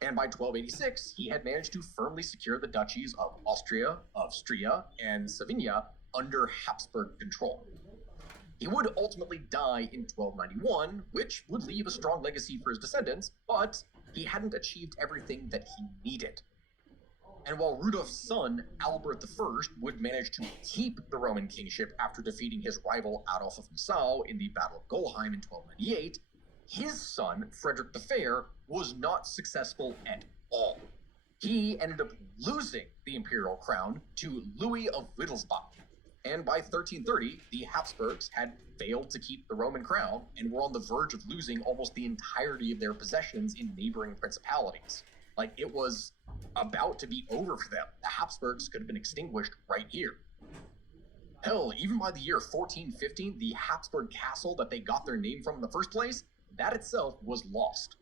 And by 1286, he had managed to firmly secure the duchies of Austria, of Styria, and Savinia under Habsburg control. He would ultimately die in 1291, which would leave a strong legacy for his descendants, but he hadn't achieved everything that he needed. And while Rudolf's son, Albert I, would manage to keep the Roman kingship after defeating his rival Adolf of Nassau in the Battle of Gohlheim in 1298, his son, Frederick the Fair, was not successful at all. He ended up losing the imperial crown to Louis of Wittelsbach. And by 1330, the Habsburgs had failed to keep the Roman crown and were on the verge of losing almost the entirety of their possessions in neighboring principalities. Like, it was about to be over for them. The Habsburgs could have been extinguished right here. Hell, even by the year 1415, the Habsburg castle that they got their name from in the first place, that itself was lost.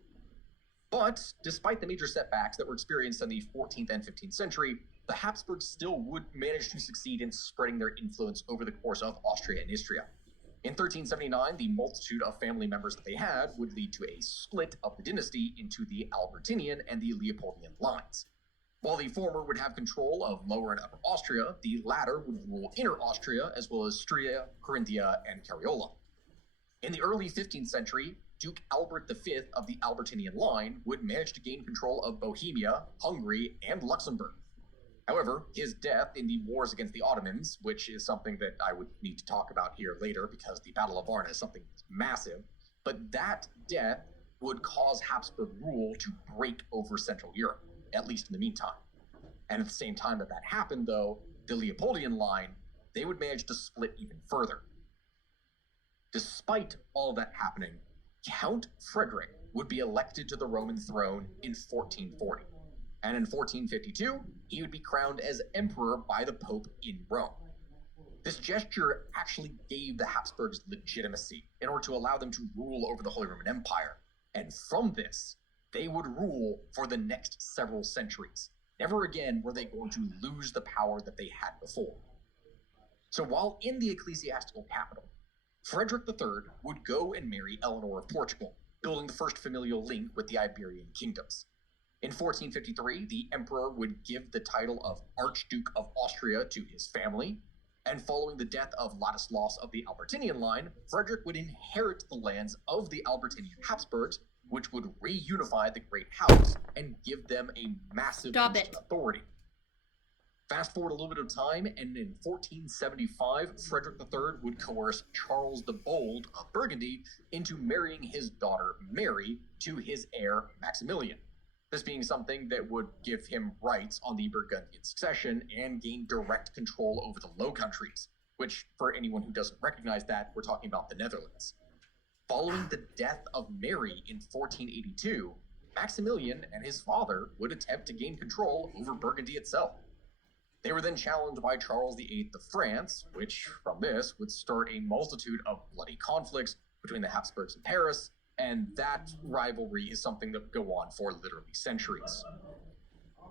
But despite the major setbacks that were experienced in the 14th and 15th century, the Habsburgs still would manage to succeed in spreading their influence over the course of Austria and Istria. In 1379, the multitude of family members that they had would lead to a split of the dynasty into the Albertinian and the Leopoldian lines. While the former would have control of Lower and Upper Austria, the latter would rule Inner Austria as well as Styria, Carinthia, and Cariola. In the early 15th century, Duke Albert V of the Albertinian line would manage to gain control of Bohemia, Hungary, and Luxembourg. However, his death in the wars against the Ottomans, which is something that I would need to talk about here later because the Battle of Varna is something massive, but that death would cause Habsburg rule to break over Central Europe, at least in the meantime. And at the same time that that happened, though, the Leopoldian line, they would manage to split even further. Despite all that happening, Count Frederick would be elected to the Roman throne in 1440. And in 1452, he would be crowned as emperor by the Pope in Rome. This gesture actually gave the Habsburgs legitimacy in order to allow them to rule over the Holy Roman Empire. And from this, they would rule for the next several centuries. Never again were they going to lose the power that they had before. So while in the ecclesiastical capital, Frederick III would go and marry Eleanor of Portugal, building the first familial link with the Iberian kingdoms. In 1453, the emperor would give the title of Archduke of Austria to his family, and following the death of Ladislaus of the Albertinian line, Frederick would inherit the lands of the Albertinian Habsburgs, which would reunify the Great House and give them a massive authority. Fast forward a little bit of time, and in 1475, Frederick III would coerce Charles the Bold of Burgundy into marrying his daughter Mary to his heir Maximilian. This being something that would give him rights on the Burgundian succession and gain direct control over the Low Countries, which, for anyone who doesn't recognize that, we're talking about the Netherlands. Following the death of Mary in 1482, Maximilian and his father would attempt to gain control over Burgundy itself. They were then challenged by Charles VIII of France, which, from this, would start a multitude of bloody conflicts between the Habsburgs and Paris, and that rivalry is something that would go on for literally centuries.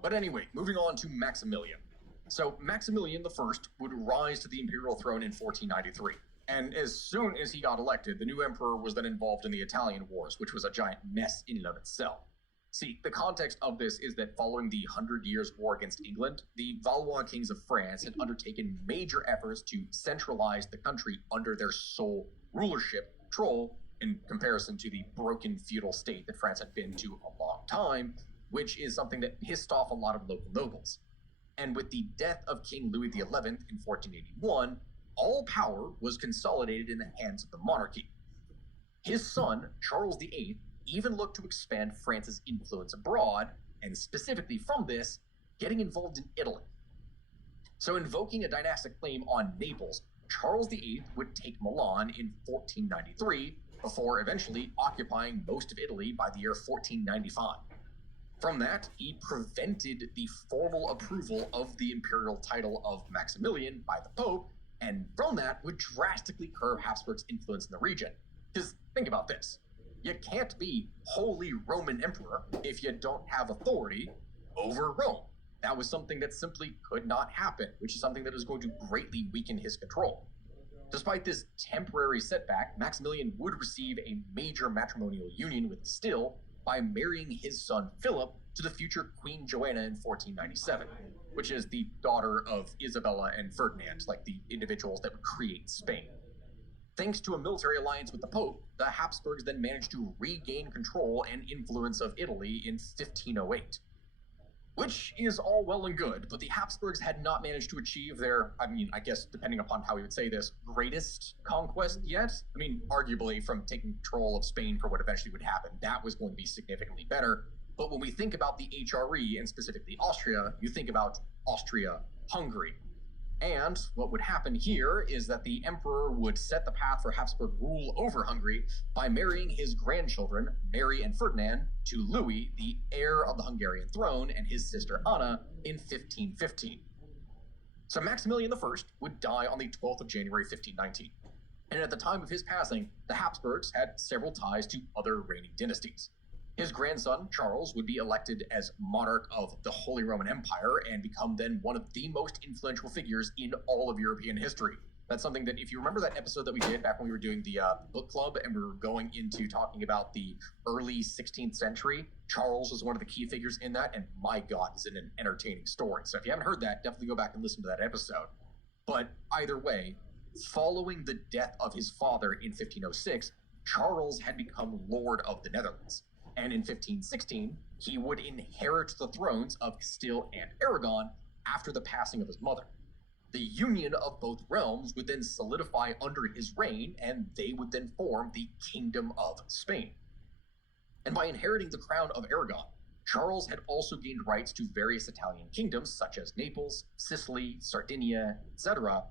But anyway, moving on to Maximilian. So Maximilian I would rise to the imperial throne in 1493, and as soon as he got elected, the new emperor was then involved in the Italian Wars, which was a giant mess in and of itself. See, the context of this is that following the 100 Years' War against England, the Valois kings of France had undertaken major efforts to centralize the country under their sole rulership control, in comparison to the broken feudal state that France had been to a long time, which is something that pissed off a lot of local nobles. And with the death of King Louis XI in 1481, all power was consolidated in the hands of the monarchy. His son, Charles VIII, even looked to expand France's influence abroad, and specifically from this, getting involved in Italy. So invoking a dynastic claim on Naples, Charles VIII would take Milan in 1493, before eventually occupying most of Italy by the year 1495. From that, he prevented the formal approval of the imperial title of Maximilian by the Pope, and from that would drastically curb Habsburg's influence in the region. Because think about this. You can't be Holy Roman Emperor if you don't have authority over Rome. That was something that simply could not happen, which is something that is going to greatly weaken his control. Despite this temporary setback, Maximilian would receive a major matrimonial union with Castile by marrying his son Philip to the future Queen Joanna in 1497, which is the daughter of Isabella and Ferdinand, like the individuals that would create Spain. Thanks to a military alliance with the Pope, the Habsburgs then managed to regain control and influence of Italy in 1508. Which is all well and good, but the Habsburgs had not managed to achieve their, I guess, depending upon how we would say this, greatest conquest yet. Arguably, from taking control of Spain for what eventually would happen, that was going to be significantly better. But when we think about the HRE, and specifically Austria, you think about Austria-Hungary. And what would happen here is that the emperor would set the path for Habsburg rule over Hungary by marrying his grandchildren, Mary and Ferdinand, to Louis, the heir of the Hungarian throne, and his sister Anna in 1515. So Maximilian I would die on the 12th of January 1519. And at the time of his passing, the Habsburgs had several ties to other reigning dynasties. His grandson, Charles, would be elected as monarch of the Holy Roman Empire and become then one of the most influential figures in all of European history. That's something that, if you remember that episode that we did back when we were doing the book club and we were going into talking about the early 16th century, Charles was one of the key figures in that, and my God, is it an entertaining story. So if you haven't heard that, definitely go back and listen to that episode. But either way, following the death of his father in 1506, Charles had become Lord of the Netherlands. And in 1516, he would inherit the thrones of Castile and Aragon after the passing of his mother. The union of both realms would then solidify under his reign, and they would then form the Kingdom of Spain. And by inheriting the crown of Aragon, Charles had also gained rights to various Italian kingdoms such as Naples, Sicily, Sardinia, etc.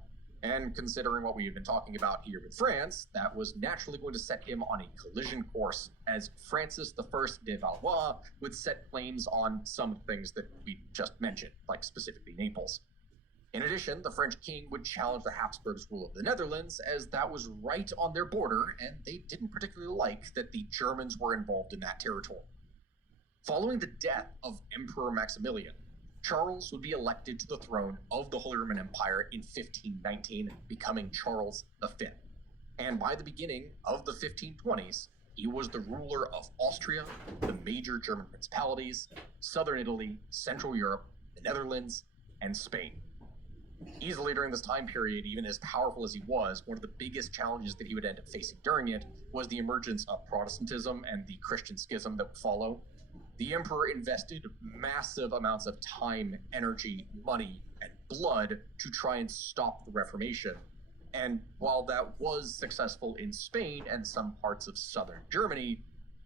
And considering what we've been talking about here with France, that was naturally going to set him on a collision course, as Francis I de Valois would set claims on some things that we just mentioned, like specifically Naples. In addition, the French king would challenge the Habsburgs' rule of the Netherlands, as that was right on their border, and they didn't particularly like that the Germans were involved in that territory. Following the death of Emperor Maximilian, Charles would be elected to the throne of the Holy Roman Empire in 1519, becoming Charles V. And by the beginning of the 1520s, he was the ruler of Austria, the major German principalities, southern Italy, Central Europe, the Netherlands, and Spain. Easily during this time period, even as powerful as he was, one of the biggest challenges that he would end up facing during it was the emergence of Protestantism and the Christian schism that would follow. The emperor invested massive amounts of time, energy, money, and blood to try and stop the Reformation. And while that was successful in Spain and some parts of southern Germany,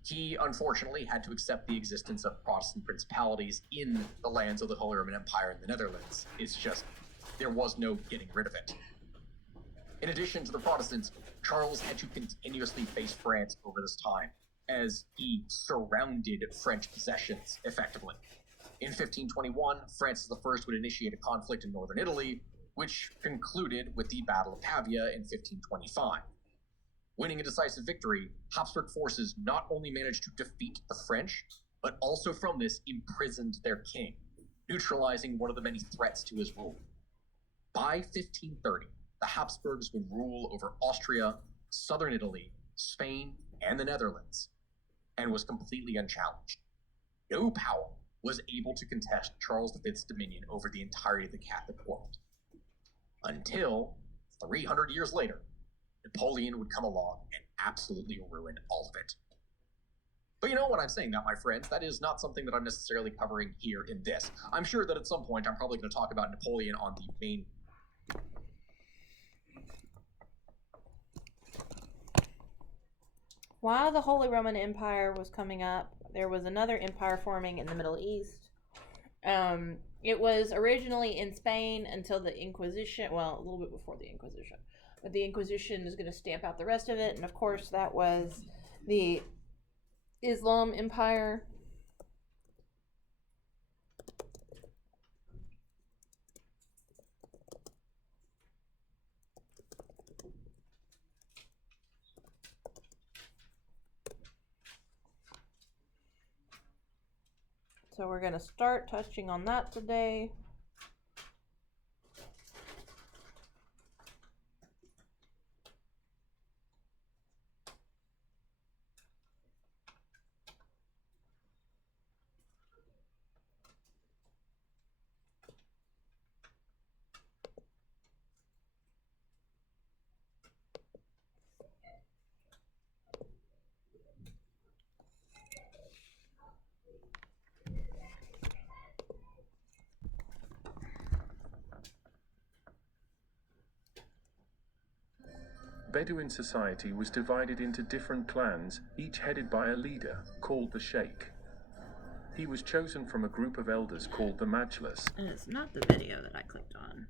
he unfortunately had to accept the existence of Protestant principalities in the lands of the Holy Roman Empire and the Netherlands. It's just, there was no getting rid of it. In addition to the Protestants, Charles had to continuously face France over this time, as he surrounded French possessions effectively. In 1521, Francis I would initiate a conflict in northern Italy, which concluded with the Battle of Pavia in 1525. Winning a decisive victory, Habsburg forces not only managed to defeat the French, but also from this imprisoned their king, neutralizing one of the many threats to his rule. By 1530, the Habsburgs would rule over Austria, southern Italy, Spain, and the Netherlands, and was completely unchallenged. No power was able to contest Charles V's dominion over the entirety of the Catholic world. Until 300 years later, Napoleon would come along and absolutely ruin all of it. But you know, when I'm saying that, my friends, that is not something that I'm necessarily covering here in this. I'm sure that at some point I'm probably going to talk about Napoleon on the main. While the Holy Roman Empire was coming up, there was another empire forming in the Middle East. It was originally in Spain until the Inquisition, well, a little bit before the Inquisition. But the Inquisition is going to stamp out the rest of it, and of course that was the Islam Empire. So we're going to start touching on that today. Bedouin society was divided into different clans, each headed by a leader, called the Sheikh. He was chosen from a group of elders called the Majlis. And it's not the video that I clicked on.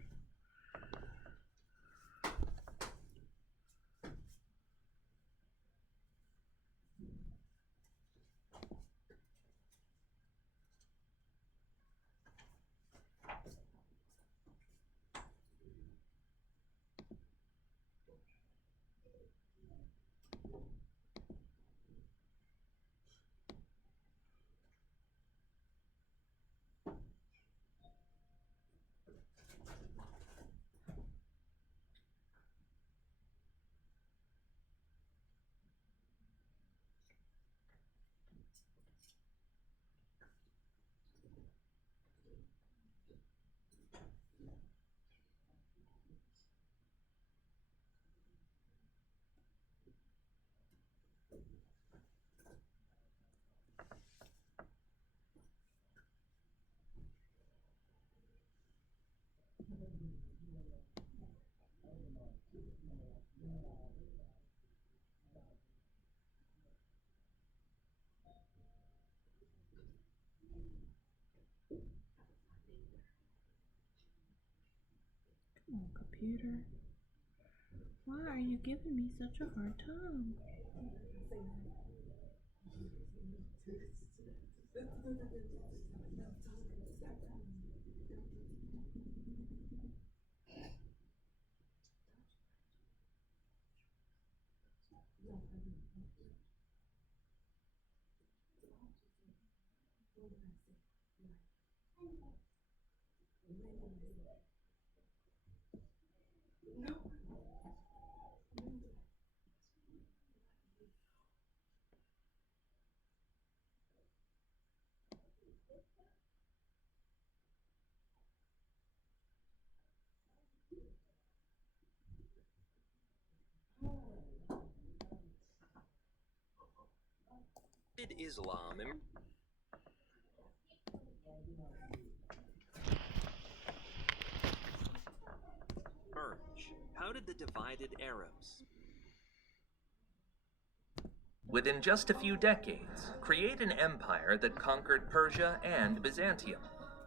Come on, computer. Why are you giving me such a hard time? Did Islam emerge? How did the divided Arabs, within just a few decades, create an empire that conquered Persia and Byzantium?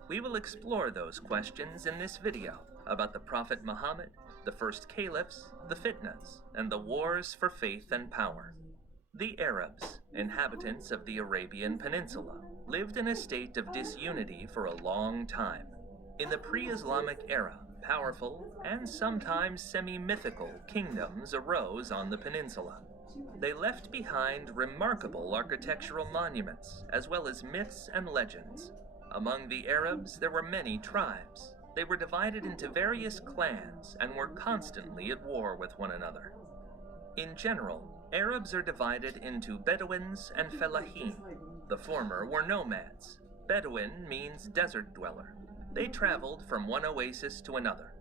We will explore those questions in this video about the Prophet Muhammad, the first caliphs, the fitnas, and the wars for faith and power. The Arabs, inhabitants of the Arabian Peninsula, lived in a state of disunity for a long time. In the pre-Islamic era, powerful and sometimes semi-mythical kingdoms arose on the peninsula. They left behind remarkable architectural monuments, as well as myths and legends. Among the Arabs, there were many tribes. They were divided into various clans and were constantly at war with one another. In general, Arabs are divided into Bedouins and Fellahin. The former were nomads. Bedouin means desert dweller. They traveled from one oasis to another,